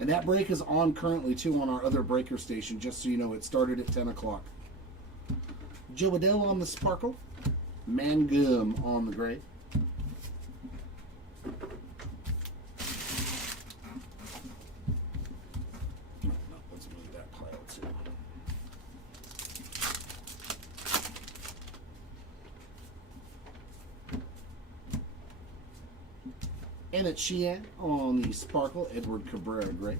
And that break is on currently, too, on our other breaker station, just so you know. It started at 10 o'clock. Joe Adell on the Sparkle. Mangum on the gray. Let's move that pile, too. Emmett Sheehan on the Sparkle. Edward Cabrera gray.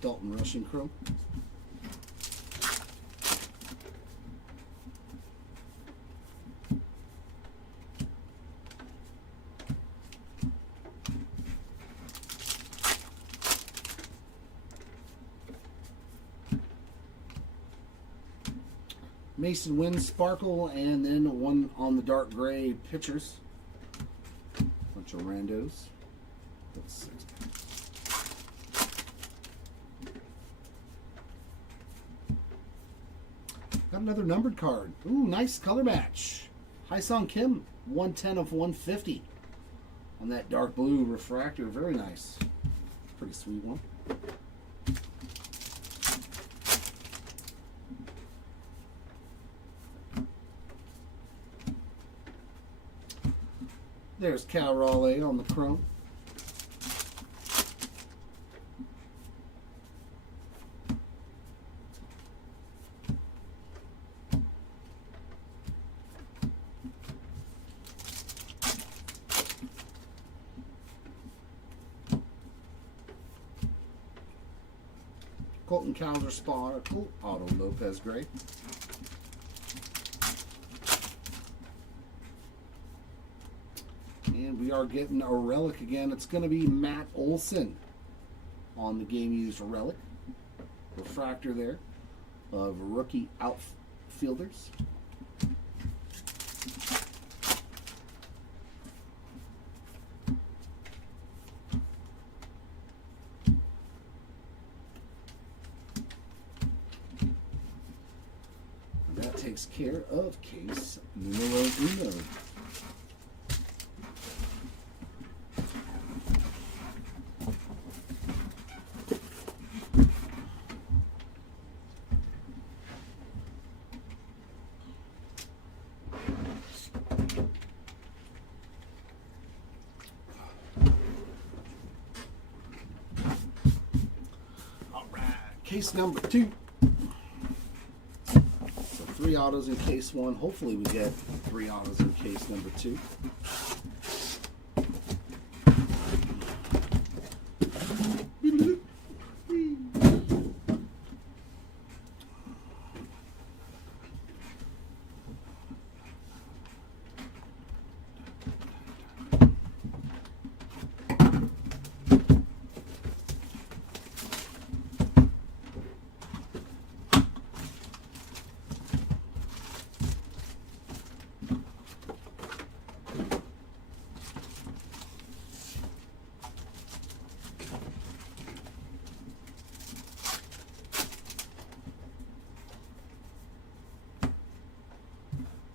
Dalton Rushing Chrome. Mason Wynn Sparkle, and then one on the dark gray pitchers. Bunch of randos. That's 6. Got another numbered card. Ooh, nice color match. Haesung Kim, 110 of 150 on that dark blue refractor. Very nice. Pretty sweet one. There's Cal Raleigh on the chrome. Colton Cowser Sparkle, Otto Lopez Gray. And we are getting a relic again. It's going to be Matt Olson on the game used relic. Refractor there of rookie outfielders. And that takes care of case numero uno. Case number 2. So 3 autos in case 1. Hopefully we get 3 autos in case number 2.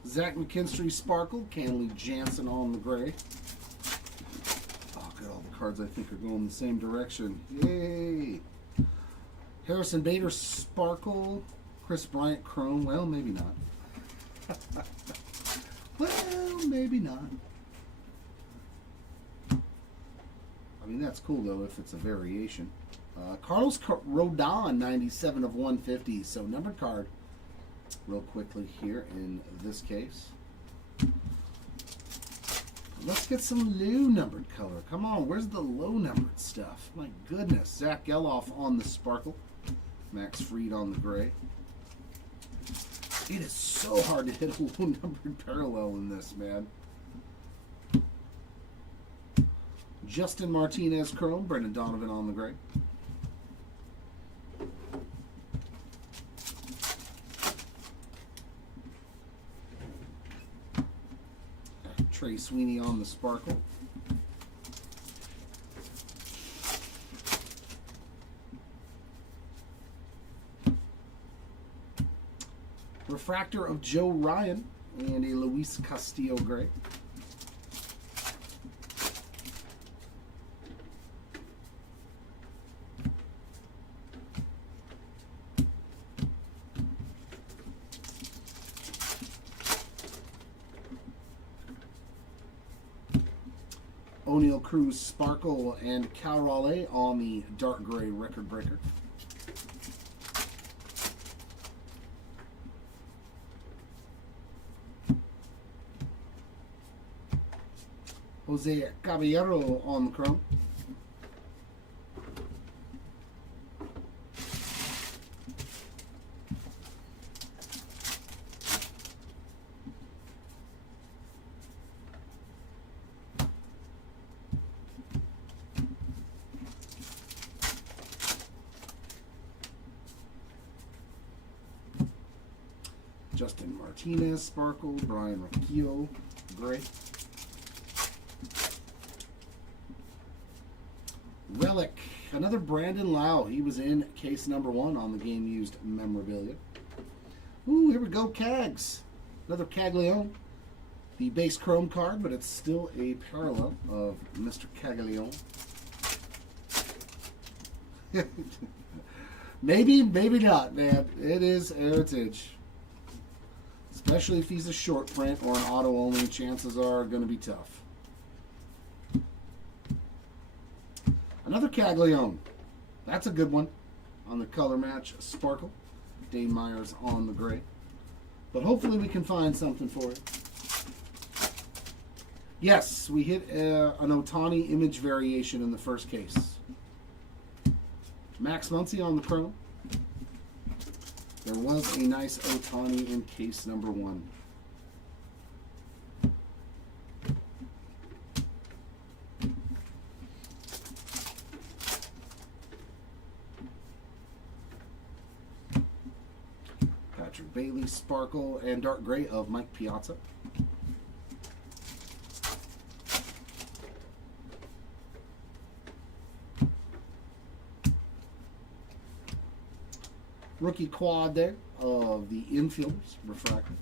Zach McKinstry Sparkle, Kenley Jansen on the gray. Oh, good, all the cards I think are going the same direction. Yay! Harrison Bader Sparkle, Chris Bryant Chrome. Well, maybe not. Well, maybe not. I mean, that's cool though if it's a variation. Carlos Rodon, 97 of 150. So numbered card. Real quickly here in this case. Let's get some low numbered color. Come on, where's the low numbered stuff? My goodness. Zach Geloff on the Sparkle. Max Fried on the gray. It is so hard to hit a low numbered parallel in this, man. Justin Martinez Chrome, Brendan Donovan on the gray. Trey Sweeney on the Sparkle. Refractor of Joe Ryan and a Luis Castillo gray. O'Neal Cruz Sparkle and Cal Raleigh on the dark gray record breaker. Jose Caballero on the chrome. Justin Martinez Sparkle, Brian Raquillo gray. Relic, another Brandon Lau. He was in case number 1 on the game used memorabilia. Ooh, here we go, Cags. Another Caglione. The base chrome card, but it's still a parallel of Mr. Caglione. Maybe, maybe not, man. It is heritage. Especially if he's a short print or an auto only, chances are going to be tough. Another Caglione. That's a good one on the color match Sparkle. Dane Myers on the gray. But hopefully we can find something for it. Yes, we hit an Ohtani image variation in the first case. Max Muncy on the chrome. There was a nice Otani in case number 1. Patrick Bailey, Sparkle, and Dark Gray of Mike Piazza. Rookie quad there of the infielders, refractor.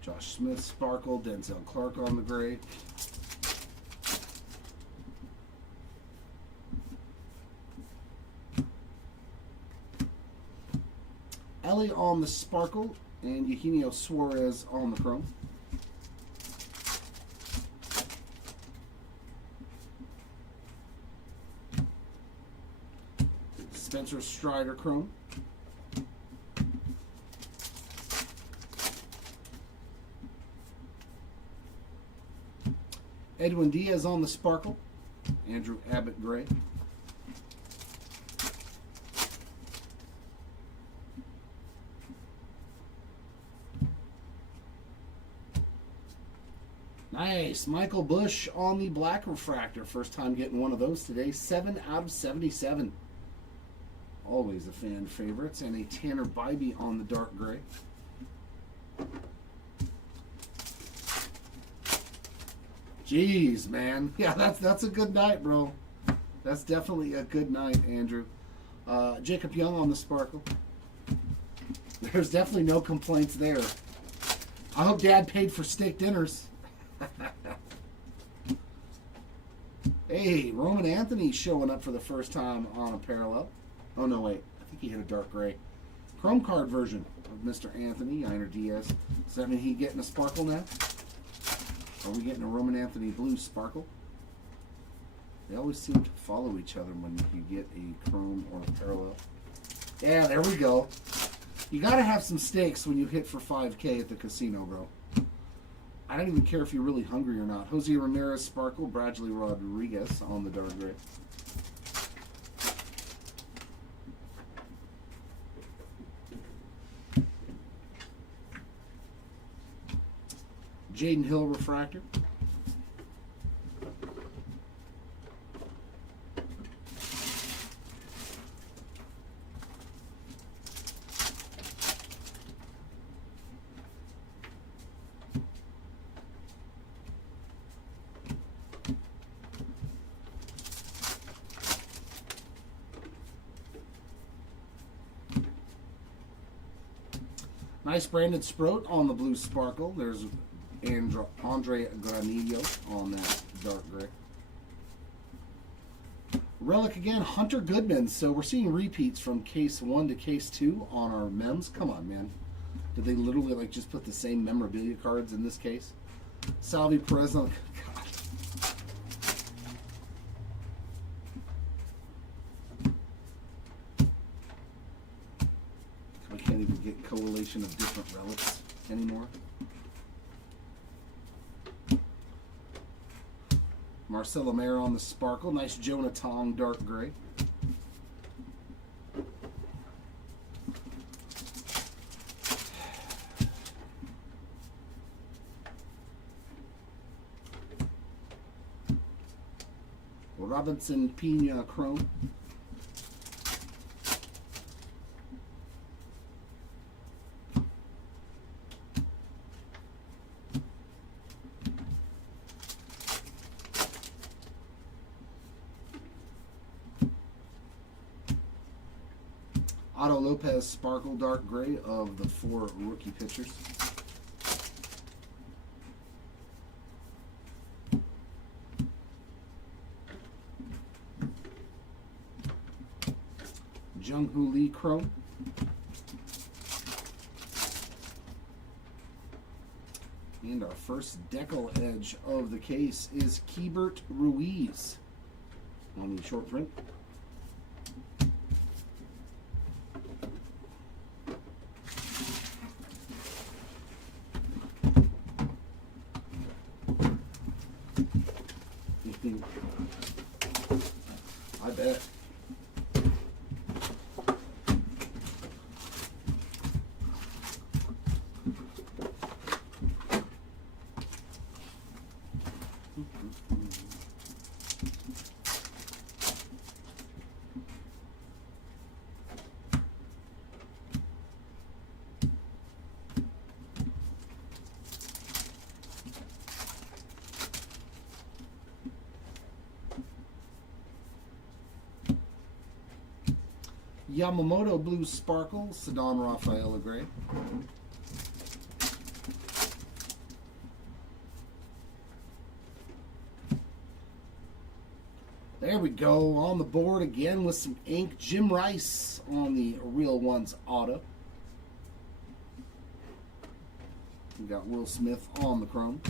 Josh Smith, Sparkle, Denzel Clark on the gray. Ellie on the Sparkle, and Eugenio Suarez on the Chrome. Spencer Strider Chrome. Edwin Diaz on the Sparkle. Andrew Abbott Gray. Nice. Michael Busch on the black refractor. First time getting one of those today. 7 out of 77. Always a fan favorites. And a Tanner Bybee on the dark gray. Jeez, man. Yeah, that's a good night, bro. That's definitely a good night, Andrew. Jacob Young on the Sparkle. There's definitely no complaints there. I hope Dad paid for steak dinners. Hey, Roman Anthony showing up for the first time on a parallel. Oh, no, wait. I think he hit a dark gray. Chrome card version of Mr. Anthony, Einer Diaz. Does that mean he's getting a Sparkle now? Are we getting a Roman Anthony blue Sparkle? They always seem to follow each other when you get a Chrome or a parallel. Yeah, there we go. You got to have some steaks when you hit for 5K at the casino, bro. I don't even care if you're really hungry or not. Jose Ramirez Sparkle, Bradley Rodriguez on the dark gray. Jaden Hill refractor. Nice Brandon Sproat on the blue Sparkle. There's Andre Granillo on that dark gray. Relic again, Hunter Goodman. So we're seeing repeats from case 1 to case 2 on our mems. Come on, man. Did they literally like just put the same memorabilia cards in this case? Salvi Perez on. God. We can't even get collation of different relics anymore. Marcelo Mayer on the Sparkle. Nice Jonah Tong dark gray. Robinson Pena Chrome. Otto Lopez Sparkle Dark Gray of the 4 rookie pitchers. Jung-Hoo Lee Chrome. And our first decal edge of the case is Keibert Ruiz on the short print. I bet. Yamamoto Blue Sparkle, Ceddanne Rafaela Gray. There we go, on the board again with some ink. Jim Rice on the Real Ones auto. We got Will Smith on the chrome.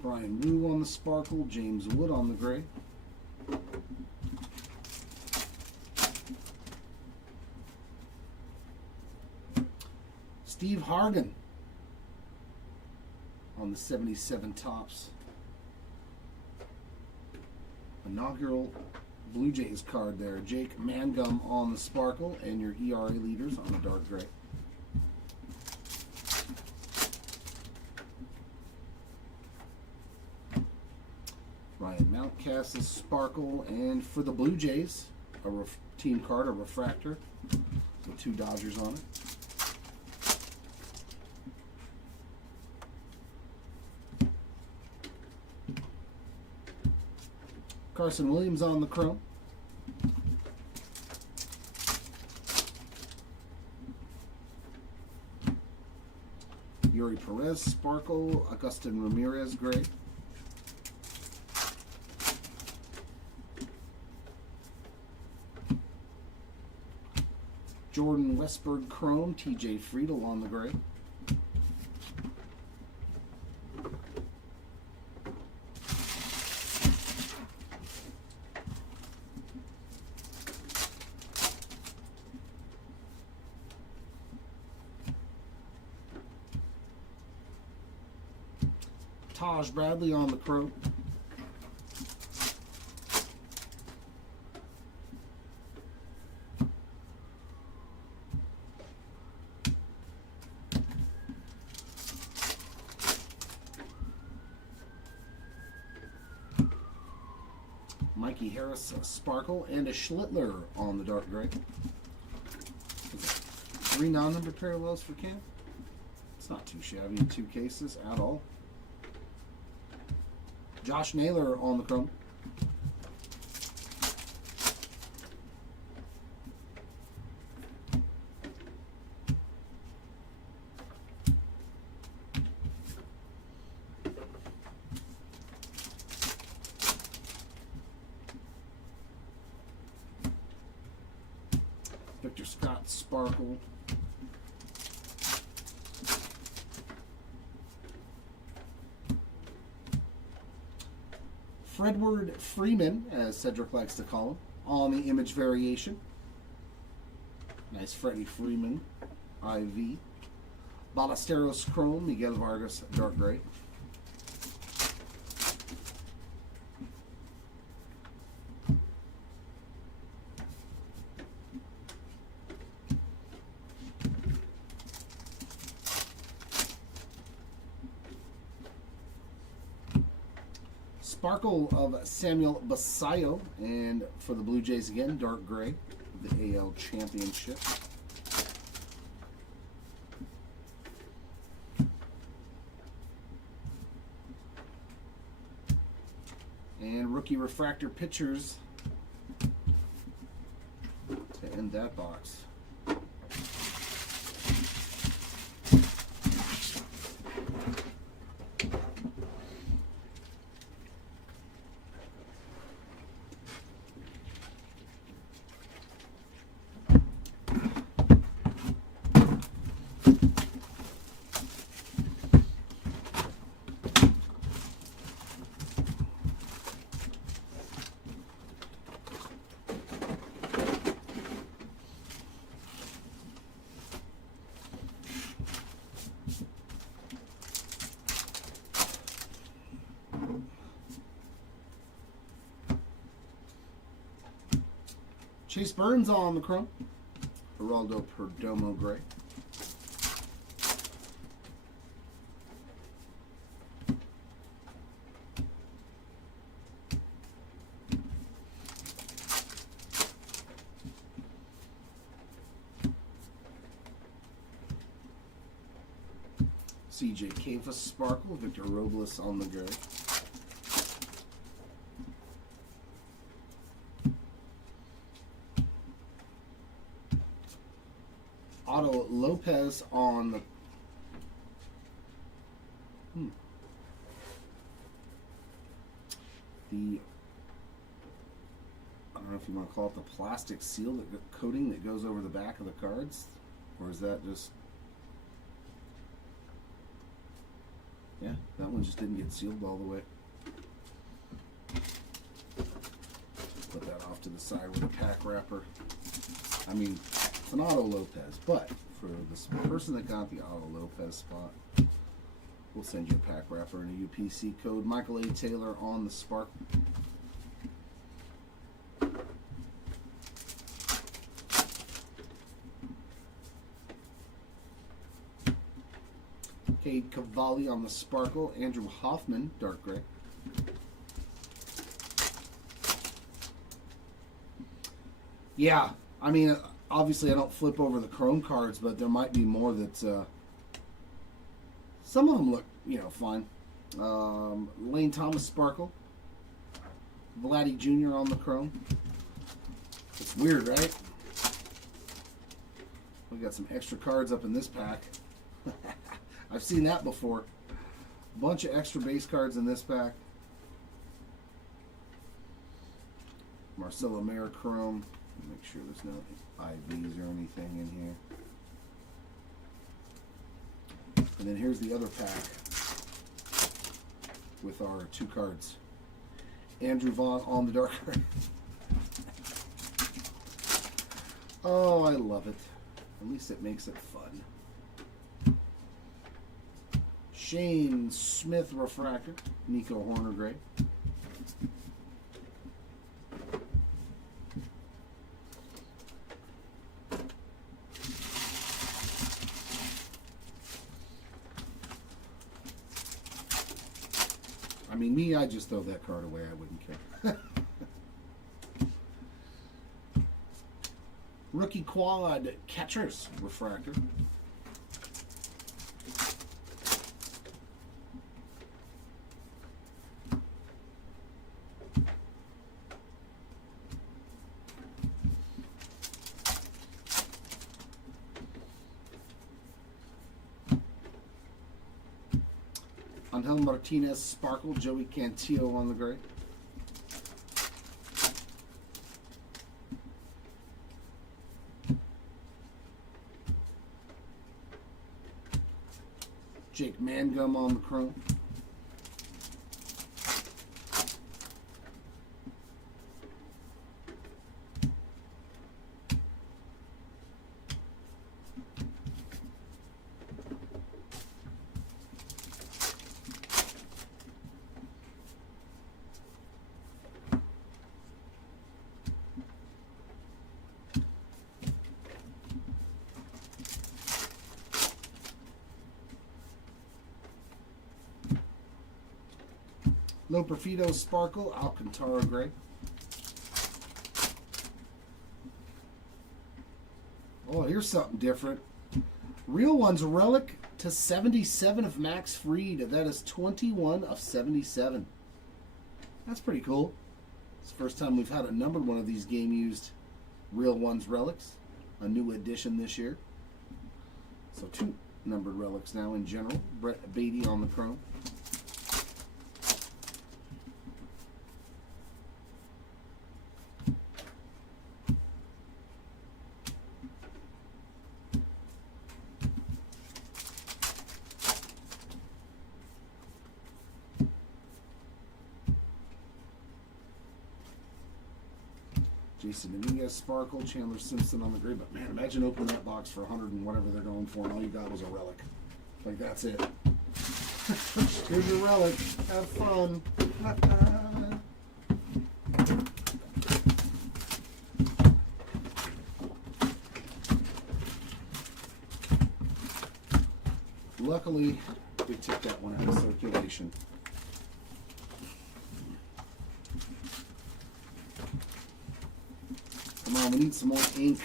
Brian Wu on the sparkle, James Wood on the gray. Steve Hargan on the 77 tops. Inaugural Blue Jays card there. Jake Mangum on the sparkle, and your ERA leaders on the dark gray. Ryan Mountcastle's sparkle, and for the Blue Jays, a team card, a refractor with 2 Dodgers on it. Carson Williams on the chrome. Yuri Perez sparkle, Augustin Ramirez gray. Jordan Westburg chrome, TJ Friedel on the gray. Taj Bradley on the chrome. Mikey Harris sparkle, and a Schlittler on the dark gray. 3 non-numbered parallels for Cam. It's not too shabby in 2 cases at all. Josh Naylor on the chrome. Victor Scott sparkle. Fredward Freeman, as Cedric likes to call him, on the image variation. Nice Freddie Freeman IV. Ballesteros chrome, Miguel Vargas dark gray. Sparkle of Samuel Basayo, and for the Blue Jays again, dark gray, the AL Championship. And rookie refractor pitchers to end that box. Chase Burns on the chrome. Geraldo Perdomo gray. CJ Kavas sparkle. Victor Robles on the gray. Otto Lopez on the I don't know if you want to call it the plastic seal coating that goes over the back of the cards, or is that just that one just didn't get sealed all the way. Put that off to the side with a pack wrapper. I mean, it's an Otto Lopez, but for this person that got the Otto Lopez spot, we'll send you a pack wrapper and a UPC code. Michael A. Taylor on the Spark. Cade Cavalli on the Sparkle. Andrew Hoffman, dark gray. Yeah, I mean, obviously I don't flip over the chrome cards, but there might be more that some of them look, fine. Lane Thomas Sparkle. Vladdy Jr. on the chrome. It's weird, right? We got some extra cards up in this pack. I've seen that before. A bunch of extra base cards in this pack. Marcelo Mayer chrome. Make sure there's no IVs or anything in here. And then here's the other pack with our two cards. Andrew Vaughn on the dark card. Oh, I love it. At least it makes it fun. Shane Smith refractor. Nico Horner gray. I mean, me, I just throw that card away. I wouldn't care. Rookie quad catchers refractor. Angel Martinez Sparkle, Joey Cantillo on the gray. Jake Mangum on the chrome. Low Perfido Sparkle, Alcantara Gray. Oh, here's something different. Real Ones Relic to 77 of Max Fried. That is 21 of 77. That's pretty cool. It's the first time we've had a numbered one of these game-used Real Ones Relics. A new edition this year. So 2 numbered relics now in general. Brett Beatty on the chrome. Jason Dominguez Sparkle, Chandler Simpson on the gray. But man, imagine opening that box for 100 and whatever they're going for, and all you got was a relic. Like, that's it. Here's your relic. Have fun. Luckily, we took that one out of circulation. Come on, we need some more ink.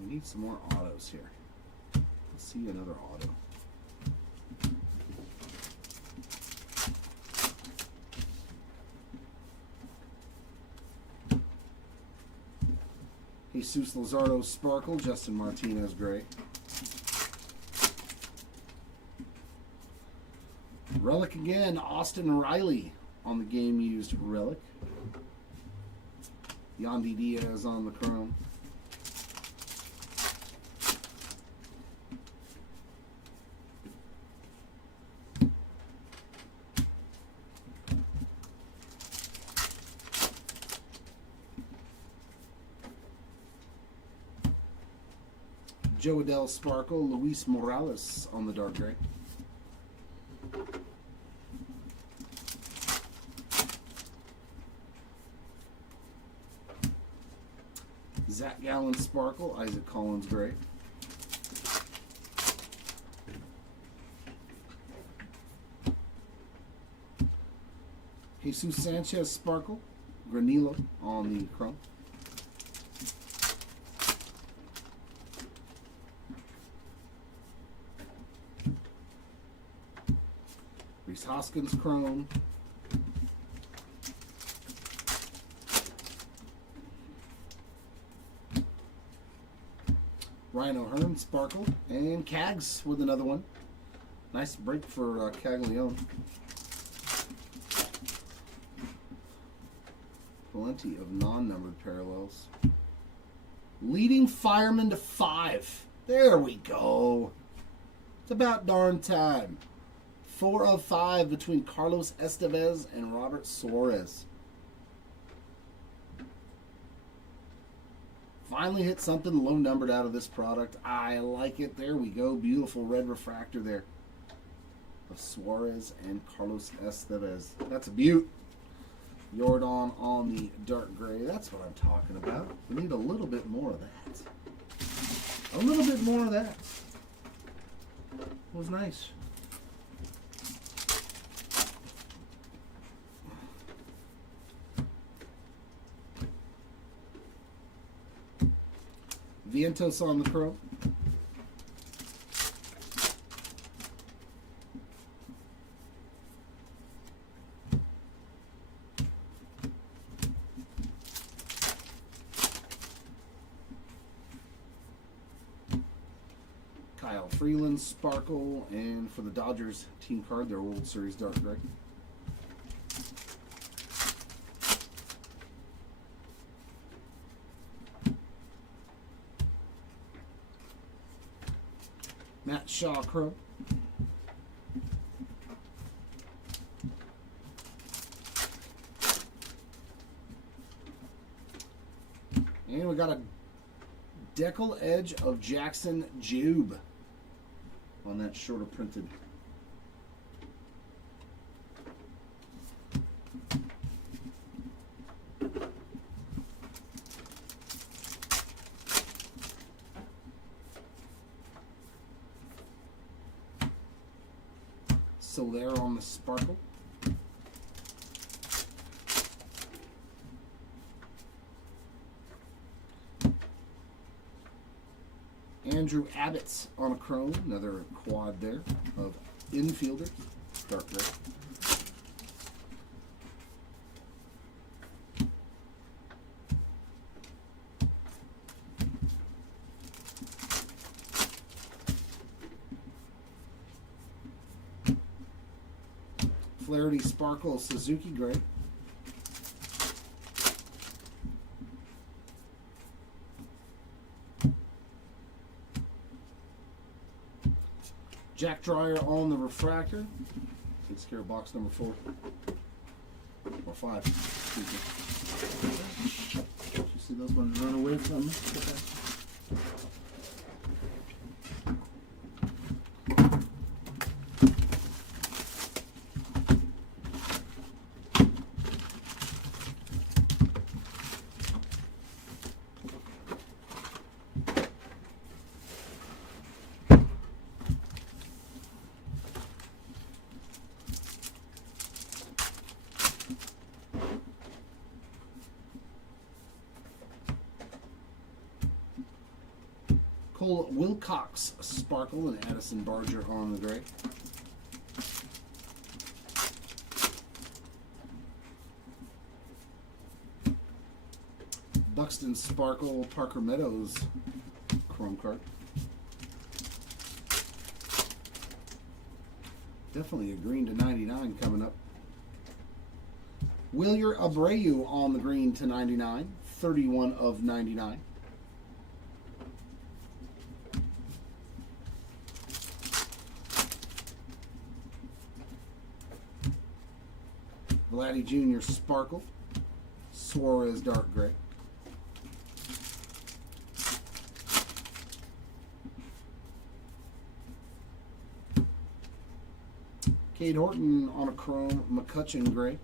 We need some more autos here. Let's see another auto. Jesus Luzardo Sparkle, Justin Martinez Gray. Relic again, Austin Riley on the game used relic. Yandy Diaz on the chrome. Joe Adele Sparkle, Luis Morales on the dark gray. Zach Gallen Sparkle, Isaac Collins Gray. Jesus Sanchez Sparkle, Granilo on the chrome. Reese Hoskins chrome. Ryan O'Hearn Sparkle, and Cags with another one. Nice break for Caglione. Plenty of non-numbered parallels. Leading Fireman to 5. There we go. It's about darn time. 4 of 5 between Carlos Estevez and Robert Suarez. Finally hit something low numbered out of this product. I like it. There we go. Beautiful red refractor there of Suarez and Carlos Estevez. That's a beaut. Jordan on the dark gray. That's what I'm talking about. We need a little bit more of that. A little bit more of that. It was nice. Vientos on the chrome. Kyle Freeland Sparkle, and for the Dodgers team card, their World Series dark gray. Matt Shaw chrome. And we got a decal edge of Jackson Jube on that shorter printed. So there on the Sparkle. Andrew Abbott's on a chrome. Another quad there of infielders. Dark gray. Flaherty Sparkle Suzuki Gray. Jack Dreyer on the refractor. Takes care of box number 4. Or 5. Excuse me. Did you see those ones run away from me? Cole Wilcox Sparkle and Addison Barger on the gray. Buxton Sparkle Parker Meadows chrome card. Definitely a green to 99 coming up. Wilyer Abreu on the green to 99. 31 of 99. Vladdy Jr. Sparkle, Suarez Dark Gray. Cade Horton on a chrome, McCutcheon Gray.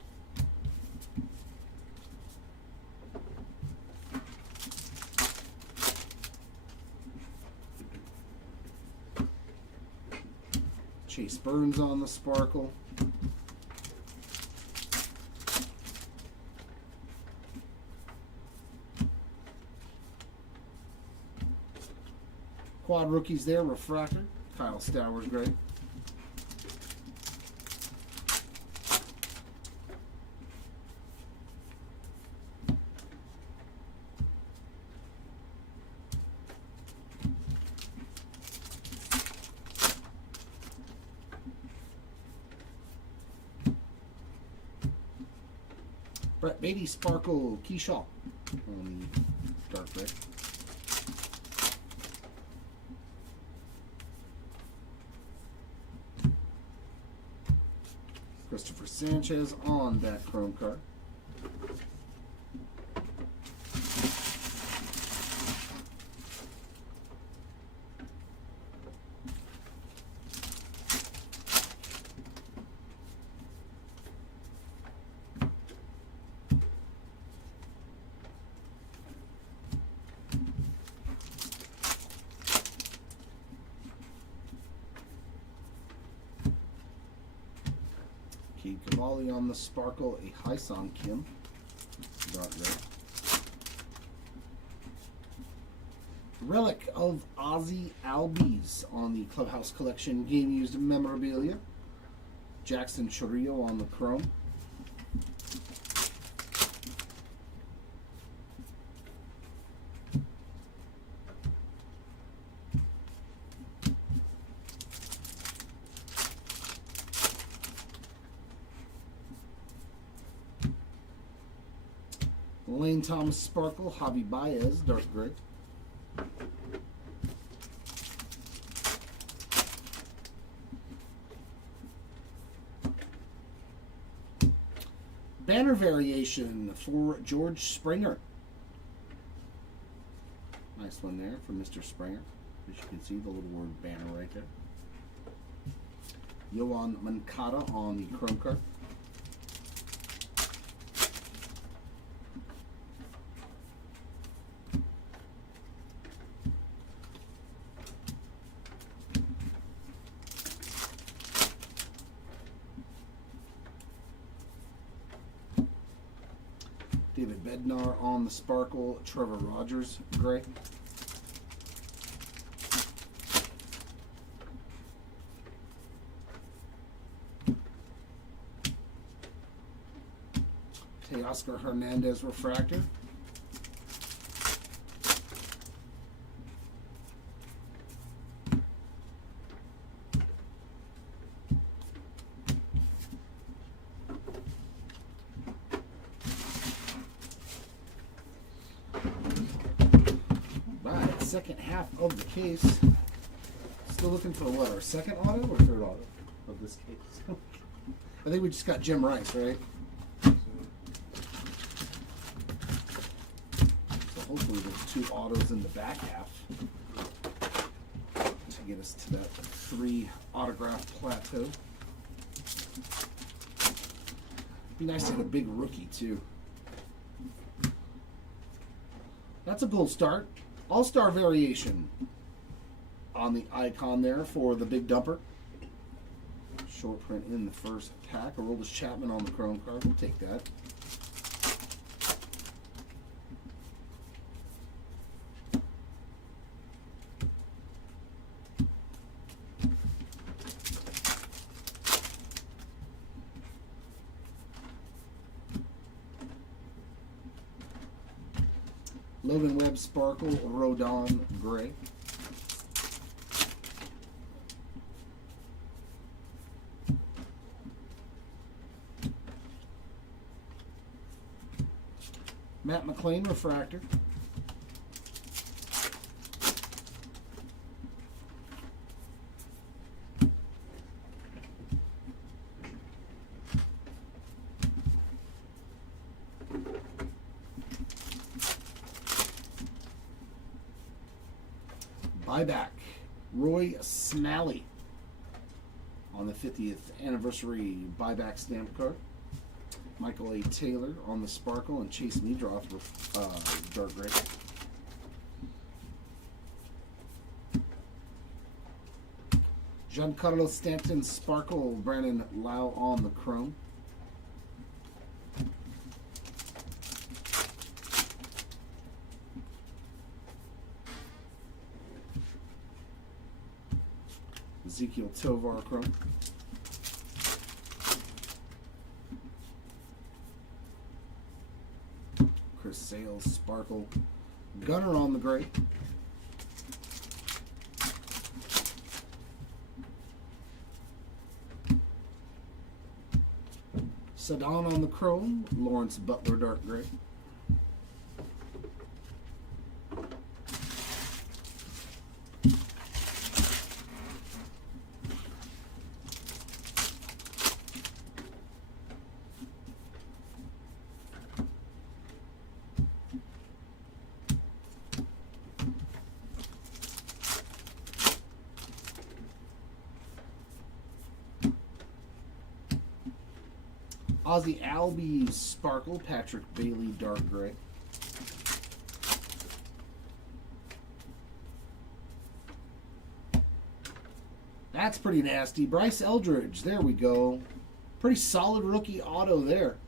Chase Burns on the Sparkle. Quad rookies there, refractor, Kyle Stowers Gray. Brett Beatty Sparkle Keyshaw on the dark gray. Christopher Sanchez on that chrome card. Keith Cavalli on the Sparkle, a Hyson Kim. Dark red. Relic of Ozzie Albies on the Clubhouse Collection game used memorabilia. Jackson Chourio on the chrome. Lane Thomas Sparkle, Javi Baez, dark gray. Banner variation for George Springer. Nice one there for Mr. Springer. As you can see, the little word banner right there. Yoan Moncada on the chrome card. David Bednar on the Sparkle, Trevor Rogers gray. Teoscar Hernandez refractor. Right, second half of the case. Still looking for what, our second auto or third auto of this case? I think we just got Jim Rice, right? So hopefully there's two autos in the back half to get us to that 3 autograph plateau. Be nice to get a big rookie too. That's a gold start. All-star variation on the icon there for the big dumper. Short print in the first pack. Aroldis Chapman on the chrome card. We'll take that. Logan Webb Sparkle Rodon Gray. Matt McLean refractor. Buyback, Roy Smalley on the 50th anniversary buyback stamp card. Michael A. Taylor on the Sparkle and Chase Niedroff dark gray. Giancarlo Stanton Sparkle, Brandon Lau on the chrome. Ezekiel Tovar chrome. Chris Sales Sparkle. Gunner on the gray. Sadan on the chrome. Lawrence Butler dark gray. Ozzie Albies Sparkle, Patrick Bailey dark gray. That's pretty nasty. Bryce Eldridge, there we go. Pretty solid rookie auto there.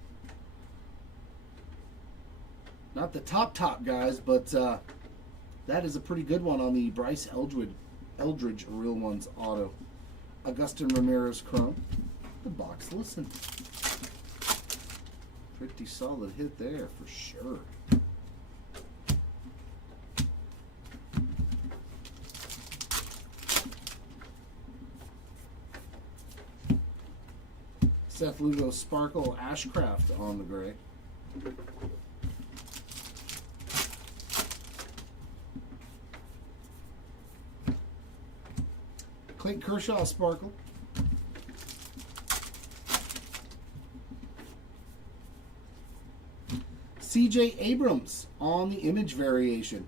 Not the top guys, but that is a pretty good one on the Bryce Eldridge Real Ones auto. Augustin Ramirez chrome. The box, listen. Pretty solid hit there for sure. Seth Lugo Sparkle Ashcraft on the gray. Clayton Kershaw Sparkle. C.J. Abrams on the image variation.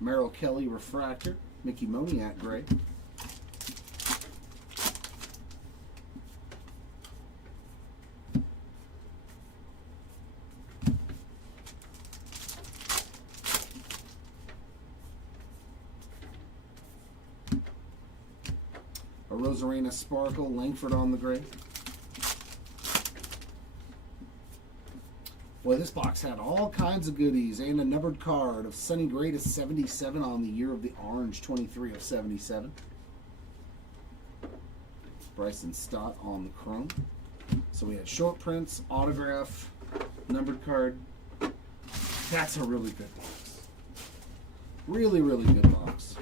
Merrill Kelly refractor. Mickey Moniak gray. A Rosarena Sparkle. Langford on the gray. Boy, this box had all kinds of goodies and a numbered card of Sonny Gray to 77 on the year of the orange, 23 of 77. Bryson Stott on the chrome. So we had short prints, autograph, numbered card. That's a really good box. Really, really good box.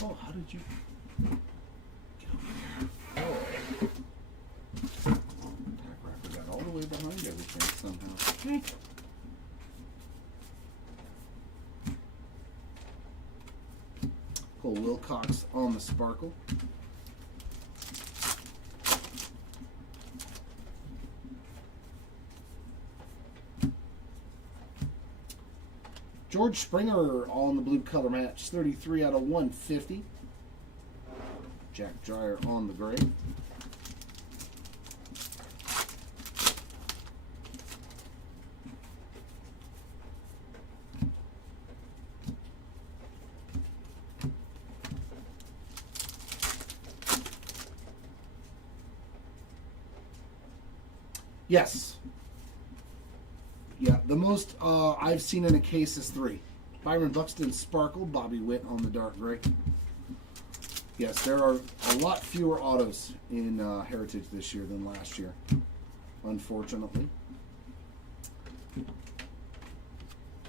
Oh, how did you get over there? Oh. Tack wrapper got all the way behind everything somehow. Pull Wilcox on the sparkle. George Springer on the blue color match, 33 out of 150. Jack Dreyer on the gray. Yes. Yeah, the most I've seen in a case is 3. Byron Buxton Sparkle, Bobby Witt on the dark gray. Yes, there are a lot fewer autos in Heritage this year than last year, unfortunately.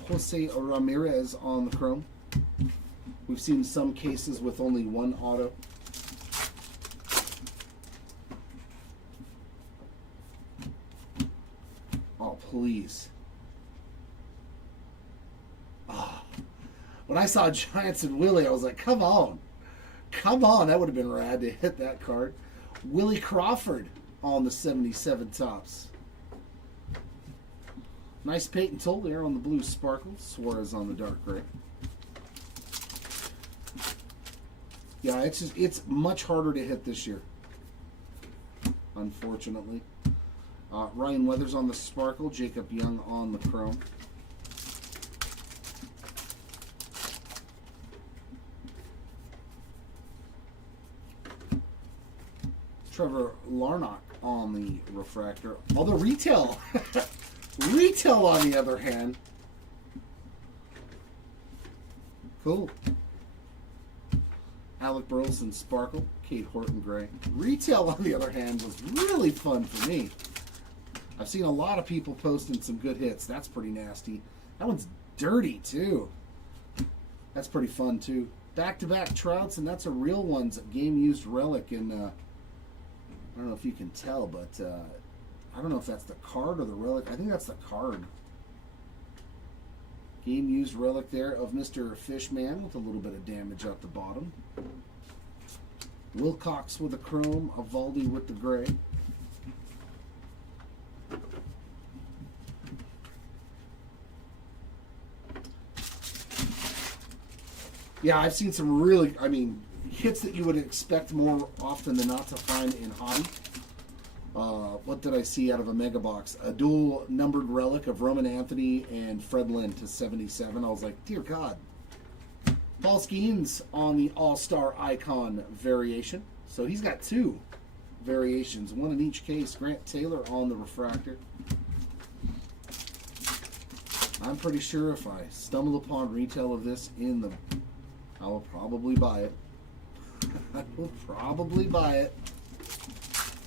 Jose Ramirez on the chrome. We've seen some cases with only 1 auto. Oh, please. Oh. When I saw Giants and Willie, I was like, come on. Come on. That would have been rad to hit that card. Willie Crawford on the 77 tops. Nice Peyton Toll there on the blue sparkle. Suarez on the dark gray. Yeah, it's much harder to hit this year, unfortunately. Ryan Weathers on the sparkle. Jacob Young on the chrome. Trevor Larnach on the refractor. Although retail, retail on the other hand, cool. Alec Burleson Sparkle, Kate Horton Gray. Retail on the other hand was really fun for me. I've seen a lot of people posting some good hits. That's pretty nasty. That one's dirty too. That's pretty fun too. Back-to-back Trouts, and that's a real one's game-used relic in. I don't know if you can tell, but I don't know if that's the card or the relic. I think that's the card. Game-used relic there of Mr. Fishman with a little bit of damage at the bottom. Wilcox with the chrome, Evaldi with the gray. Yeah, I've seen some really, hits that you would expect more often than not to find in hobby. What did I see out of a mega box? A dual numbered relic of Roman Anthony and Fred Lynn to 77. I was like, dear God. Paul Skeens on the All-Star Icon variation. So he's got 2 variations, 1 in each case. Grant Taylor on the refractor. I'm pretty sure if I stumble upon retail of this I will probably buy it. I will probably buy it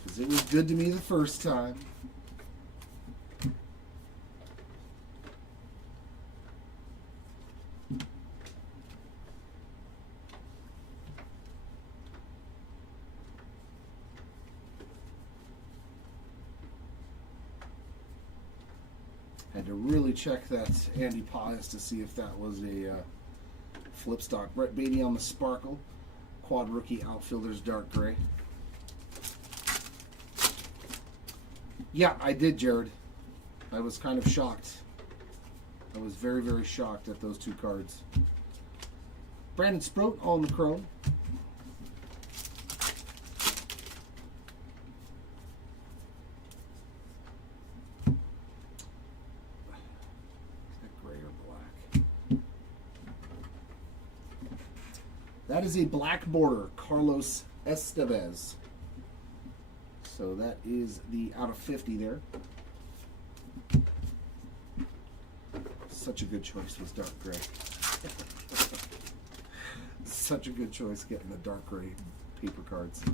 because it was good to me the first time. Had to really check that Andy Pius to see if that was a flip stock. Brett Beatty on the sparkle. Quad rookie outfielders dark gray. Yeah, I did, Jared. I was kind of shocked. I was very, very shocked at those 2 cards. Brandon Sproat on the chrome. That is a black border, Carlos Estevez. So that is the out of 50 there. Such a good choice was dark gray. Such a good choice getting the dark gray paper cards.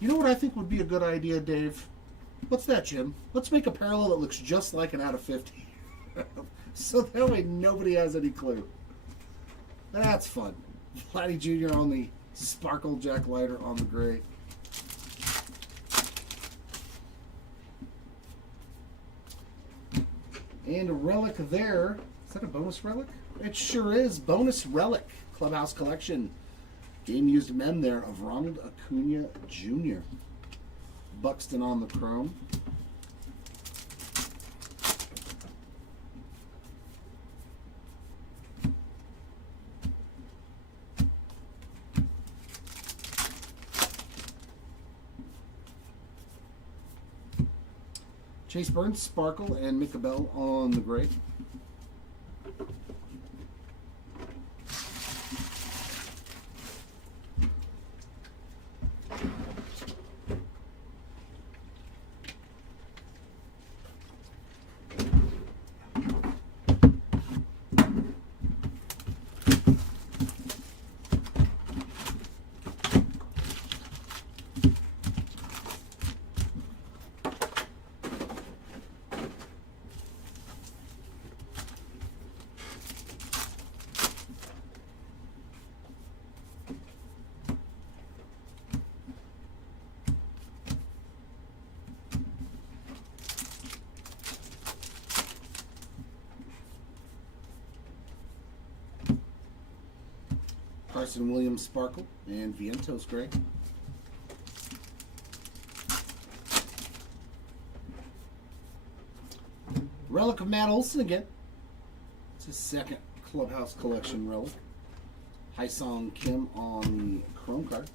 You know what I think would be a good idea, Dave? What's that, Jim? Let's make a parallel that looks just like an out of 50. So that way nobody has any clue. That's fun. Vladdy Jr. on the Sparkle, Jack Leiter on the gray. And a relic there. Is that a bonus relic? It sure is. Bonus relic. Clubhouse Collection. Game used mem there of Ronald Acuna Jr. Buxton on the chrome. Chase Burns, Sparkle, and Mika Bell on the gray. Carson Williams Sparkle and Vientos Gray. Relic of Matt Olson again. It's his second Clubhouse Collection relic. Hyesung Kim on the chrome card.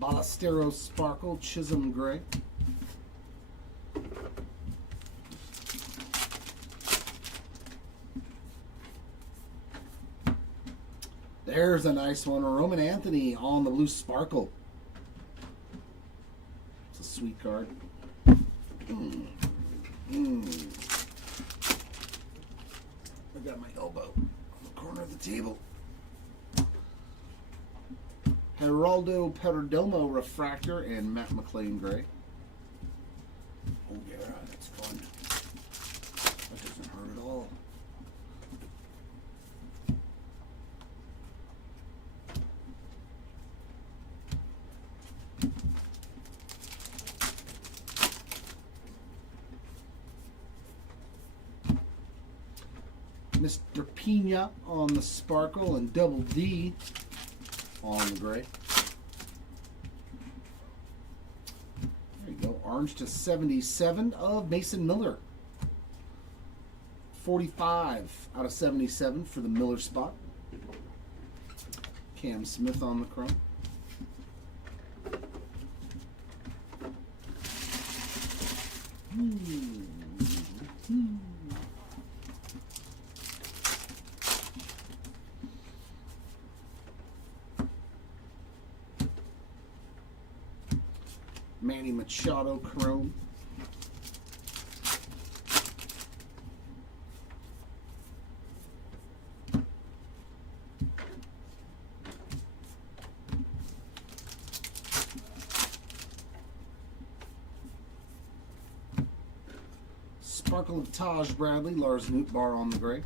Ballesteros Sparkle, Chisholm Gray. There's a nice one. Roman Anthony on the blue Sparkle. It's a sweet card. I got my elbow on the corner of the table. Geraldo Perdomo Refractor and Matt McLean Gray. Oh yeah, that's fun. That doesn't hurt at all. Mr. Pina on the Sparkle and Double D on the gray. There you go. Orange to 77 of Mason Miller. 45 out of 77 for the Miller spot. Cam Smith on the chrome. Manny Machado chrome. Sparkle of Taj Bradley, Lars Nootbaar on the gray.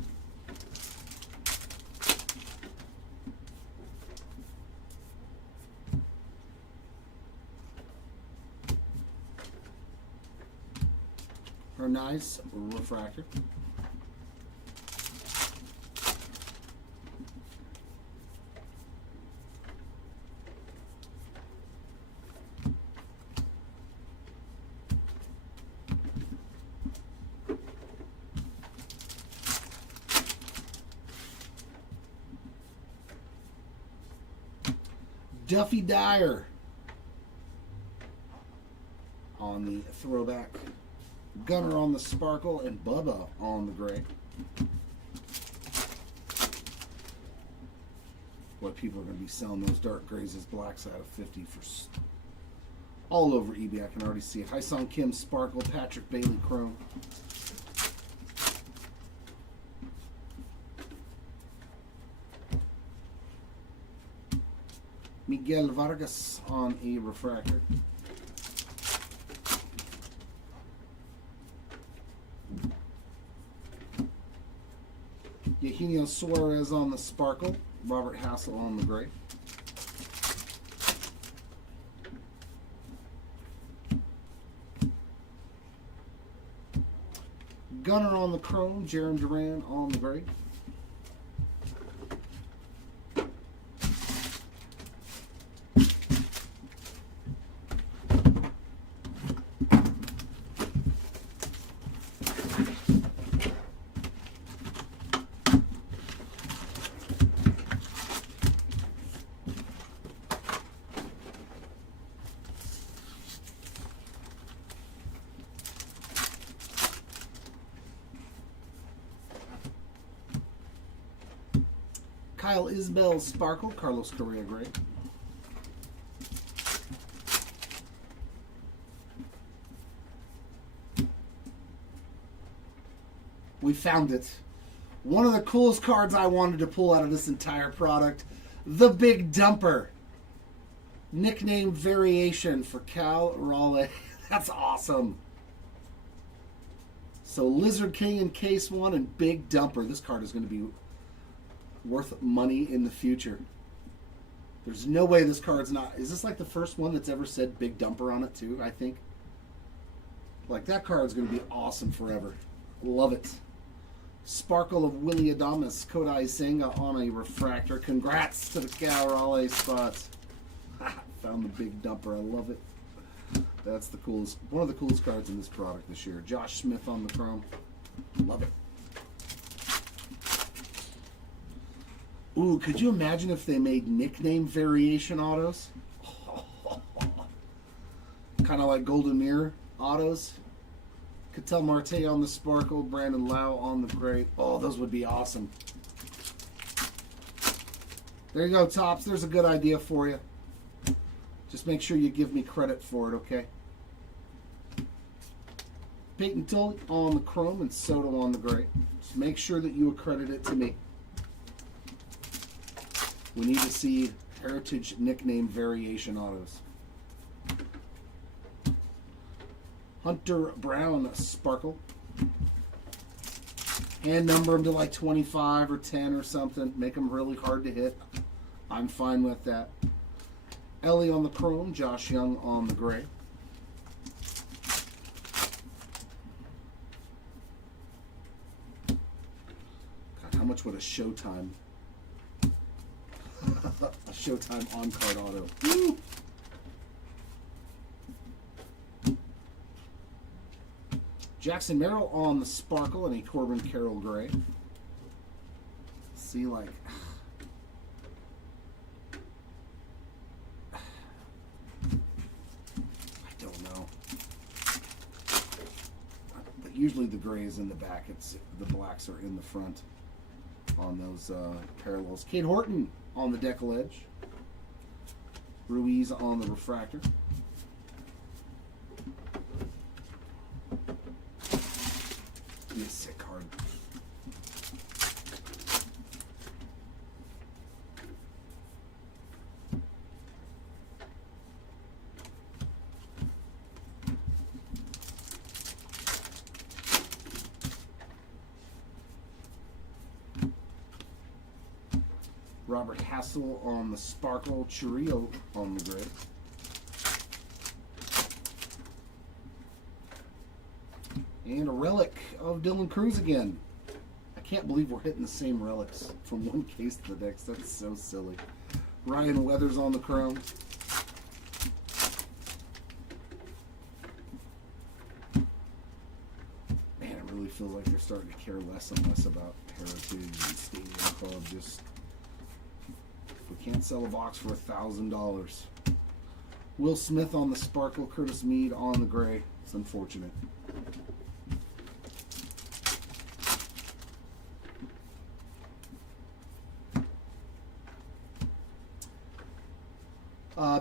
Her nice refractor. Duffy Dyer on the throwback, Gunner on the sparkle, and Bubba on the gray. What people are going to be selling those dark grays as blacks out of 50 for all over eBay. I can already see it. Hyson Kim sparkle, Patrick Bailey chrome. Miguel Vargas on a refractor. Eugenio Suarez on the sparkle. Robert Hassel on the gray. Gunner on the chrome. Jaron Duran on the gray. Kyle Isbell sparkle, Carlos Correa gray. We found it. One of the coolest cards I wanted to pull out of this entire product, the Big Dumper. Nickname variation for Cal Raleigh. That's awesome. So Lizard King in case 1 and Big Dumper. This card is going to be worth money in the future. There's no way this card's not. Is this like the first one that's ever said Big Dumper on it too, I think? Like, that card's going to be awesome forever. Love it. Sparkle of Willie Adames, Kodai Senga on a refractor. Congrats to the Cal Raleigh spots. Found the Big Dumper. I love it. That's the coolest, one of the coolest cards in this product this year. Josh Smith on the chrome. Love it. Ooh, could you imagine if they made nickname variation autos? Kind of like Golden Mirror autos. Ketel Marte on the sparkle, Brandon Lau on the gray. Oh, those would be awesome. There you go, Topps. There's a good idea for you. Just make sure you give me credit for it, okay? Peyton Tully on the chrome and Soto on the gray. Just make sure that you accredit it to me. We need to see heritage nickname variation autos. Hunter Brown sparkle. Hand number them to like 25 or 10 or something. Make them really hard to hit. I'm fine with that. Ellie on the chrome. Josh Young on the gray. God, how much would a Showtime... a Showtime on-card auto. Woo! Jackson Merrill on the sparkle and a Corbin Carroll gray. See, like... I don't know. But usually the gray is in the back. It's the blacks are in the front on those parallels. Kate Horton on the decal edge. Ruiz on the refractor. Be a sick card. Robert Hassel on the sparkle, Churrillo on the gray. And a relic of Dylan Cruz again. I can't believe we're hitting the same relics from one case to the next. That's so silly. Ryan Weathers on the chrome. Man, it really feels like they're starting to care less and less about Heritage and Stadium Club. Just, if we can't sell a box for $1,000, Will Smith on the sparkle, Curtis Mead on the gray. It's unfortunate.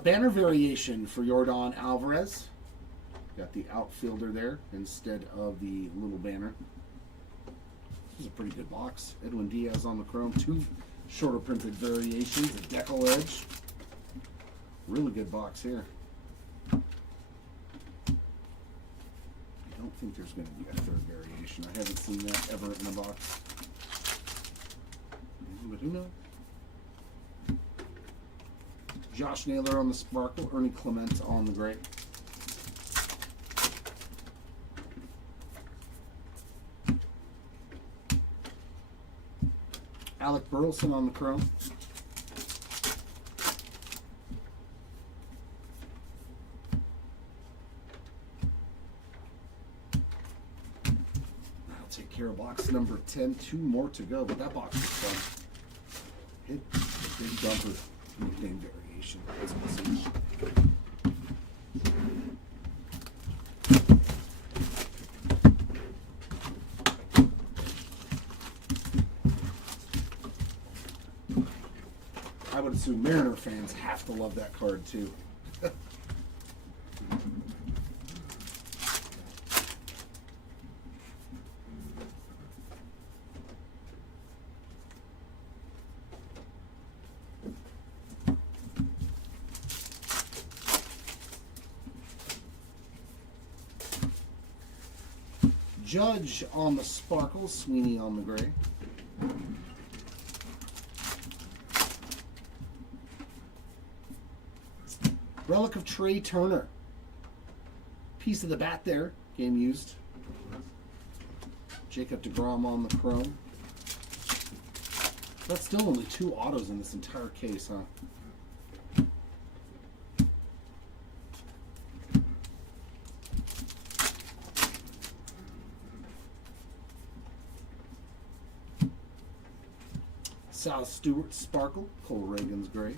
Banner variation for Yordan Alvarez. Got the outfielder there instead of the little banner. This is a pretty good box. Edwin Diaz on the chrome. 2 shorter printed variations. A decal edge. Really good box here. I don't think there's going to be a third variation. I haven't seen that ever in a box. But who knows? Josh Naylor on the sparkle. Ernie Clement on the gray. Alec Burleson on the chrome. That'll take care of box number 10. 2 more to go, but that box is fun. Hit a big dumper nickname variation. That's awesome. I would assume Mariner fans have to love that card too. Judge on the sparkle, Sweeney on the gray. Relic of Trey Turner. Piece of the bat there. Game used. Jacob deGrom on the chrome. That's still only 2 autos in this entire case, huh? Sal Stewart sparkle. Cole Reagan's gray.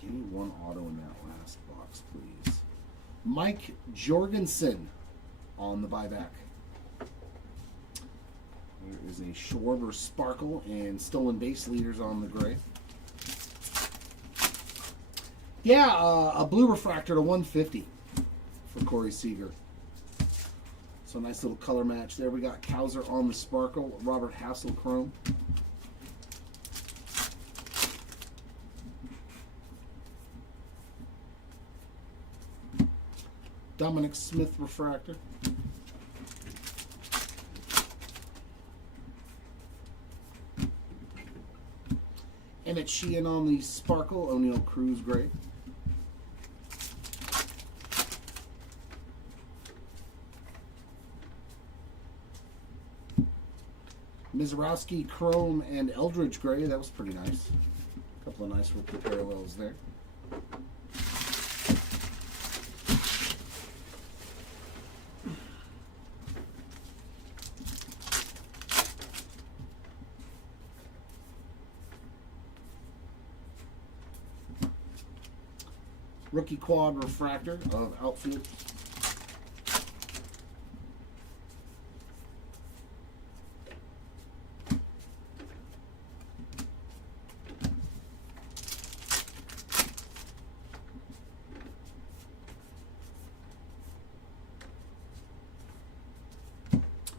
Give me 1 auto in that last box, please. Mike Jorgensen on the buyback. There is a Schwarber sparkle and stolen base leaders on the gray. Yeah, a blue refractor to 150 for Corey Seager. So nice little color match there. We got Kowser on the sparkle, Robert Hassel chrome. Dominic Smith refractor. Emmett Sheehan on the sparkle, O'Neill Cruz gray. Mizorowski chrome and Eldridge gray. That was pretty nice. A couple of nice rookie parallels there. Rookie quad refractor of outfield.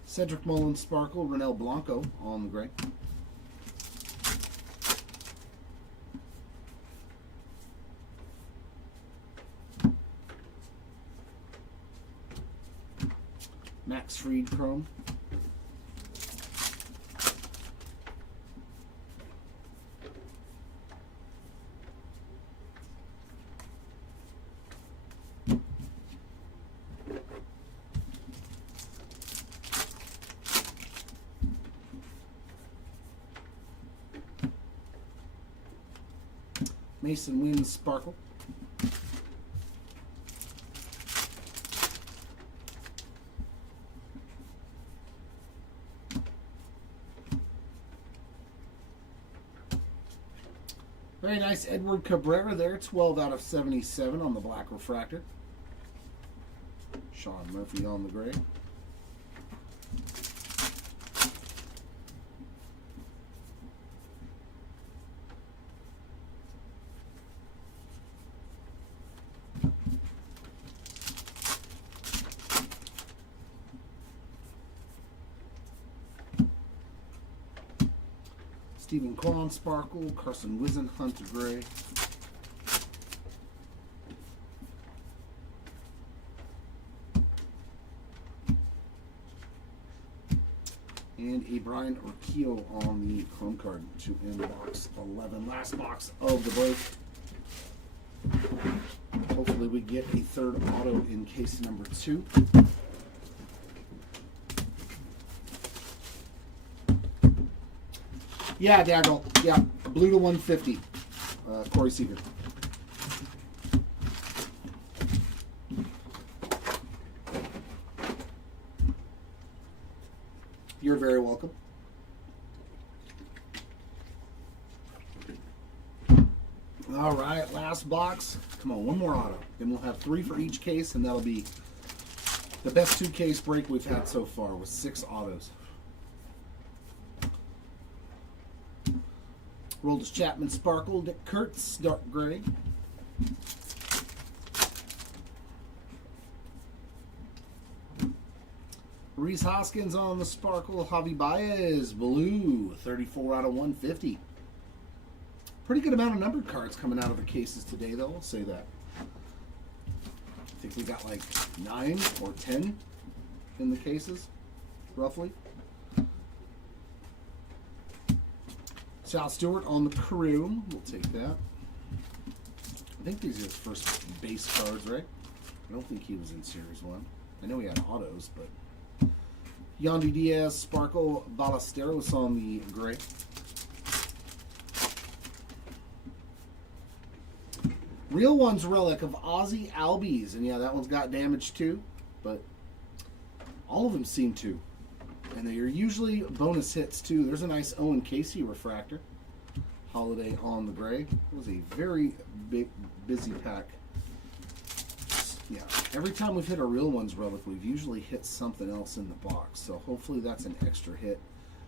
Cedric Mullins sparkle, Ronel Blanco on the gray. Max Fried chrome. Mason Wynn sparkle. Very nice Edward Cabrera there, 12 out of 77 on the black refractor. Sean Murphy on the gray. Stephen Kwan Sparkle, Carson Wisenhunt gray. And a Brian Urquillo on the chrome card to end box 11. Last box of the break. Hopefully we get a third auto in case number 2. Yeah, Daggle. Yeah, blue to 150. Corey Seager. You're very welcome. All right, last box. Come on, one more auto. Then we'll have 3 for each case, and that'll be the best 2-case break we've had so far with 6 autos. Roldis Chapman Sparkle, Dick Kurtz, dark gray. Reese Hoskins on the Sparkle, Javi Baez, blue, 34 out of 150. Pretty good amount of numbered cards coming out of the cases today, though, I'll say that. I think we got like 9 or 10 in the cases, roughly. Sal Stewart on the crew. We'll take that. I think these are his first base cards, right? I don't think he was in Series 1. I know he had autos, but... Yandy Diaz, Sparkle, Ballesteros on the gray. Real One's relic of Ozzie Albies. And yeah, that one's got damage too. But all of them seem to. And they are usually bonus hits too. There's a nice Owen Casey refractor. Holiday on the gray. It was a very big, busy pack. Yeah, every time we've hit a Real Ones relic, we've usually hit something else in the box. So hopefully that's an extra hit.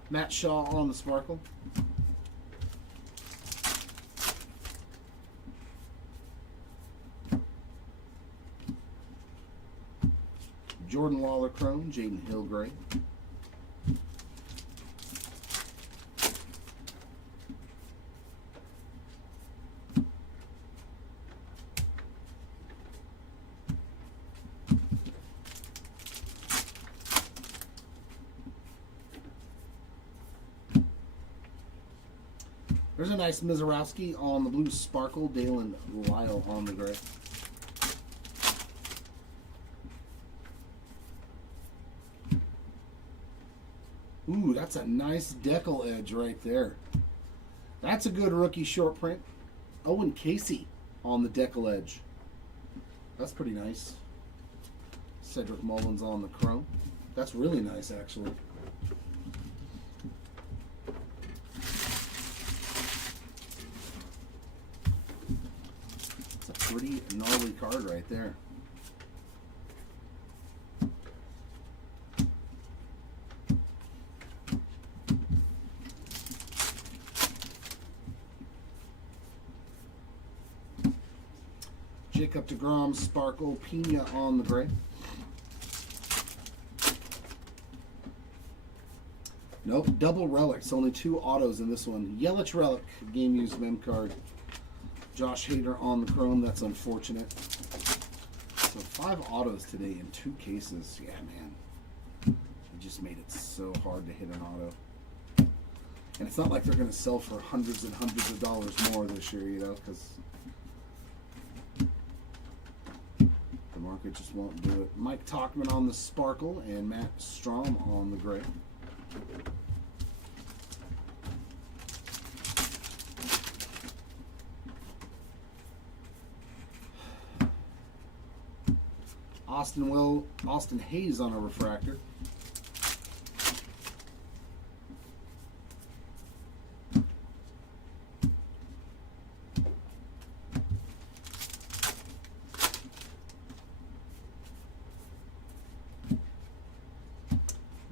Matt Shaw on the Sparkle. Jordan Lawler Chrome, Jaden Hill gray. There's a nice Mizorowski on the blue Sparkle, Dalen Lyle on the gray. Ooh, that's a nice decal edge right there. That's a good rookie short print. Owen Casey on the decal edge. That's pretty nice. Cedric Mullins on the chrome. That's really nice, actually. It's a pretty gnarly card right there. Jacob deGrom, Sparkle, Pena on the gray. Nope, double relics. Only 2 autos in this one. Yelich relic, game used mem card. Josh Hader on the chrome. That's unfortunate. So 5 autos today in 2 cases. Yeah, man. It just made it so hard to hit an auto. And it's not like they're going to sell for hundreds and hundreds of dollars more this year, you know, because the market just won't do it. Mike Tauchman on the Sparkle and Matt Strom on the gray. Austin Hayes on a refractor.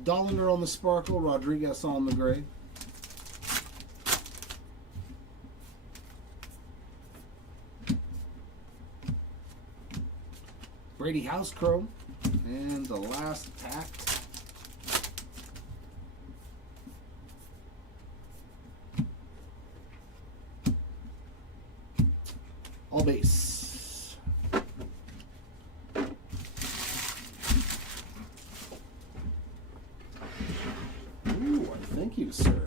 Dollander on the sparkle, Rodriguez on the gray. Brady House Chrome. And the last pack. All base. Ooh, thank you, sir.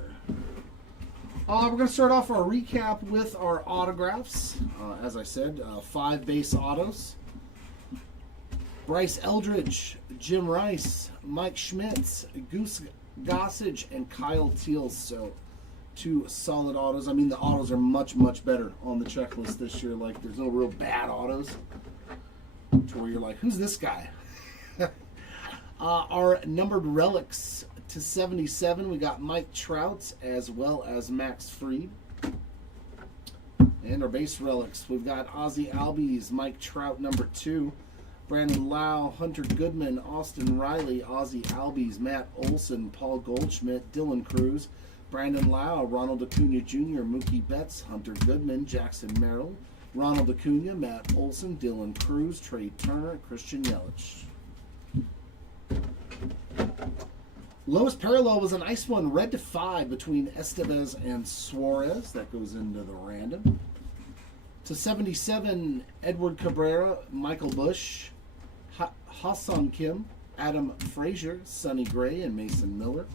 We're going to start off our recap with our autographs. As I said, 5 base autos. Bryce Eldridge, Jim Rice, Mike Schmitz, Goose Gossage, and Kyle Teals. So 2 solid autos. I mean, the autos are much, much better on the checklist this year. Like, there's no real bad autos to where you're like, who's this guy? Our numbered relics to 77, we got Mike Trout as well as Max Fried. And our base relics, we've got Ozzie Albies, Mike Trout number 2, Brandon Lau, Hunter Goodman, Austin Riley, Ozzie Albies, Matt Olson, Paul Goldschmidt, Dylan Cruz, Brandon Lau, Ronald Acuna Jr., Mookie Betts, Hunter Goodman, Jackson Merrill, Ronald Acuna, Matt Olson, Dylan Cruz, Trey Turner, Christian Yelich. Lowest parallel was a nice one, red to 5 between Estevez and Suarez. That goes into the random. To 77, Edward Cabrera, Michael Busch, Ha-Sung Kim, Adam Frazier, Sonny Gray, and Mason Miller.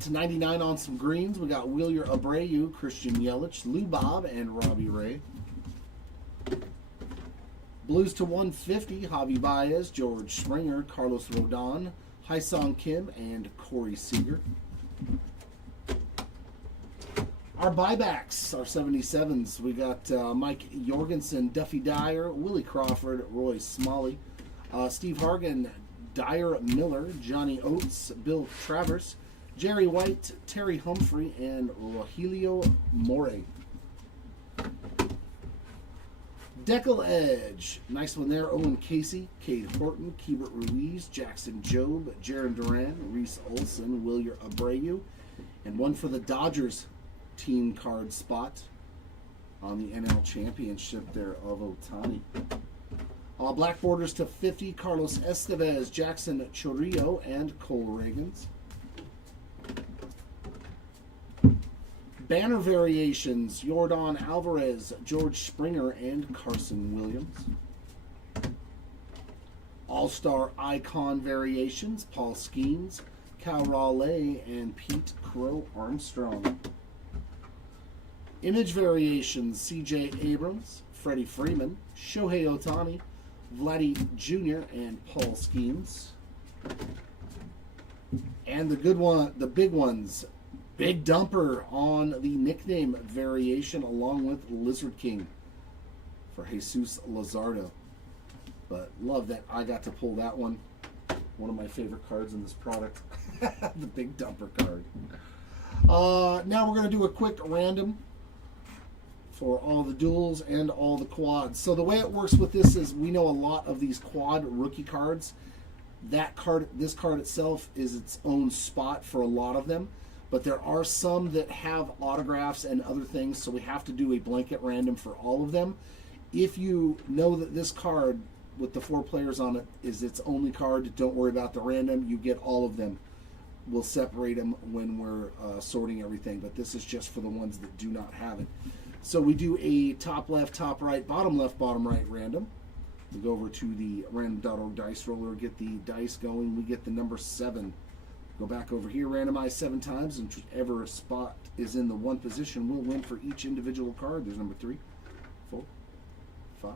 To 99 on some greens, we got Wheeler Abreu, Christian Yelich, Lou Bob, and Robbie Ray. Blues to 150, Javi Baez, George Springer, Carlos Rodon, Ha-Sung Kim, and Corey Seager. Our buybacks, our 77s, we got Mike Jorgensen, Duffy Dyer, Willie Crawford, Roy Smalley, Steve Hargan, Dyer Miller, Johnny Oates, Bill Travers, Jerry White, Terry Humphrey, and Rogelio More. Decal Edge, nice one there. Owen Casey, Cade Horton, Keibert Ruiz, Jackson Jobe, Jaron Duran, Reese Olson, Wheeler Abreu, and one for the Dodgers team card spot on the NL Championship there of Ohtani. Black borders to 50, Carlos Estevez, Jackson Chorillo, and Cole Reagans. Banner variations, Yordan Alvarez, George Springer, and Carson Williams. All-Star Icon variations, Paul Skeens, Cal Raleigh, and Pete Crow Armstrong. Image variations, C.J. Abrams, Freddie Freeman, Shohei Ohtani, Vladdy Jr., and Paul Skeens. And the good one, the big ones, Big Dumper on the nickname variation along with Lizard King for Jesus Luzardo. But love that I got to pull that one. One of my favorite cards in this product. The Big Dumper card. Now we're going to do a quick random for all the duels and all the quads. So the way it works with this is we know a lot of these quad rookie cards. That card, this card itself is its own spot for a lot of them. But there are some that have autographs and other things, so we have to do a blanket random for all of them. If you know that this card with the 4 players on it is its only card, don't worry about the random. You get all of them. We'll separate them when we're sorting everything, but this is just for the ones that do not have it. So we do a top left, top right, bottom left, bottom right random. We go over to the random.org dice roller, get the dice going. We get the number 7. Go back over here, randomize 7 times, and whichever spot is in the 1 position will win for each individual card. There's number 3, 4, 5,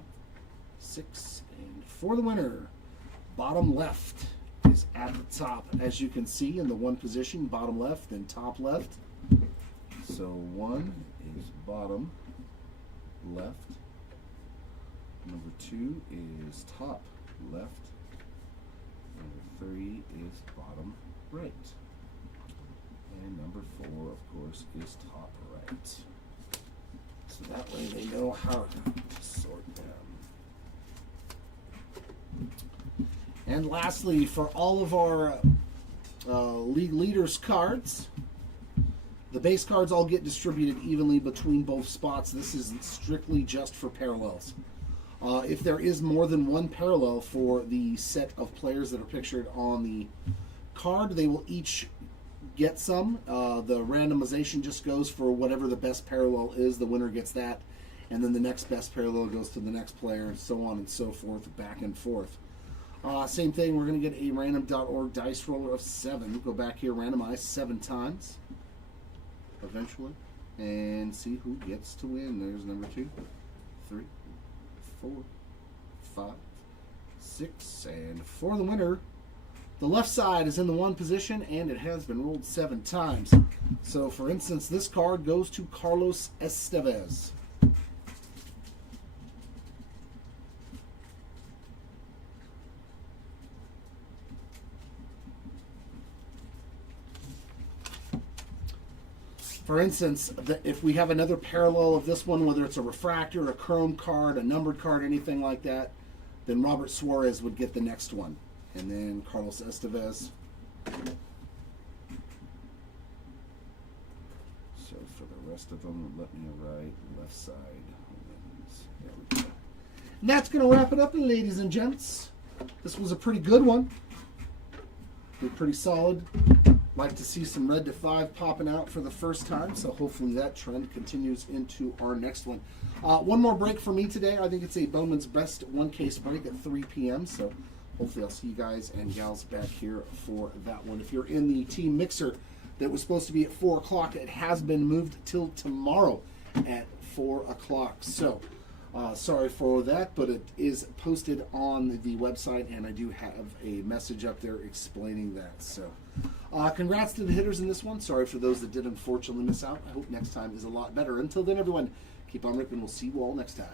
6, and for the winner, bottom left is at the top. As you can see in the 1 position, bottom left and top left. So 1 is bottom left. Number 2 is top left. Number 3 is bottom right. And number 4, of course, is top right. So that way they know how to sort them. And lastly, for all of our league leaders cards, the base cards all get distributed evenly between both spots. This is strictly just for parallels. If there is more than one parallel for the set of players that are pictured on the card, they will each get some. The randomization just goes for whatever the best parallel is. The winner gets that. And then the next best parallel goes to the next player, and so on and so forth, back and forth. Same thing, we're going to get a random.org dice roller of 7. Go back here, randomize 7 times, eventually, and see who gets to win. There's number 2, 3, 4, 5, 6, and for the winner, the left side is in the 1 position, and it has been rolled 7 times. So, for instance, this card goes to Carlos Estevez. For instance, if we have another parallel of this one, whether it's a refractor, a chrome card, a numbered card, anything like that, then Robert Suarez would get the next one. And then Carlos Estevez. So for the rest of them, let me write left side. There we go. And that's going to wrap it up, ladies and gents. This was a pretty good one. Pretty solid. Like to see some red to 5 popping out for the first time, so hopefully that trend continues into our next one. One more break for me today. I think it's a Bowman's Best 1 case break at 3 p.m., so hopefully I'll see you guys and gals back here for that one. If you're in the team mixer that was supposed to be at 4 o'clock, it has been moved till tomorrow at 4 o'clock. So sorry for that, but it is posted on the website, and I do have a message up there explaining that. So congrats to the hitters in this one. Sorry for those that did unfortunately miss out. I hope next time is a lot better. Until then, everyone, keep on ripping. We'll see you all next time.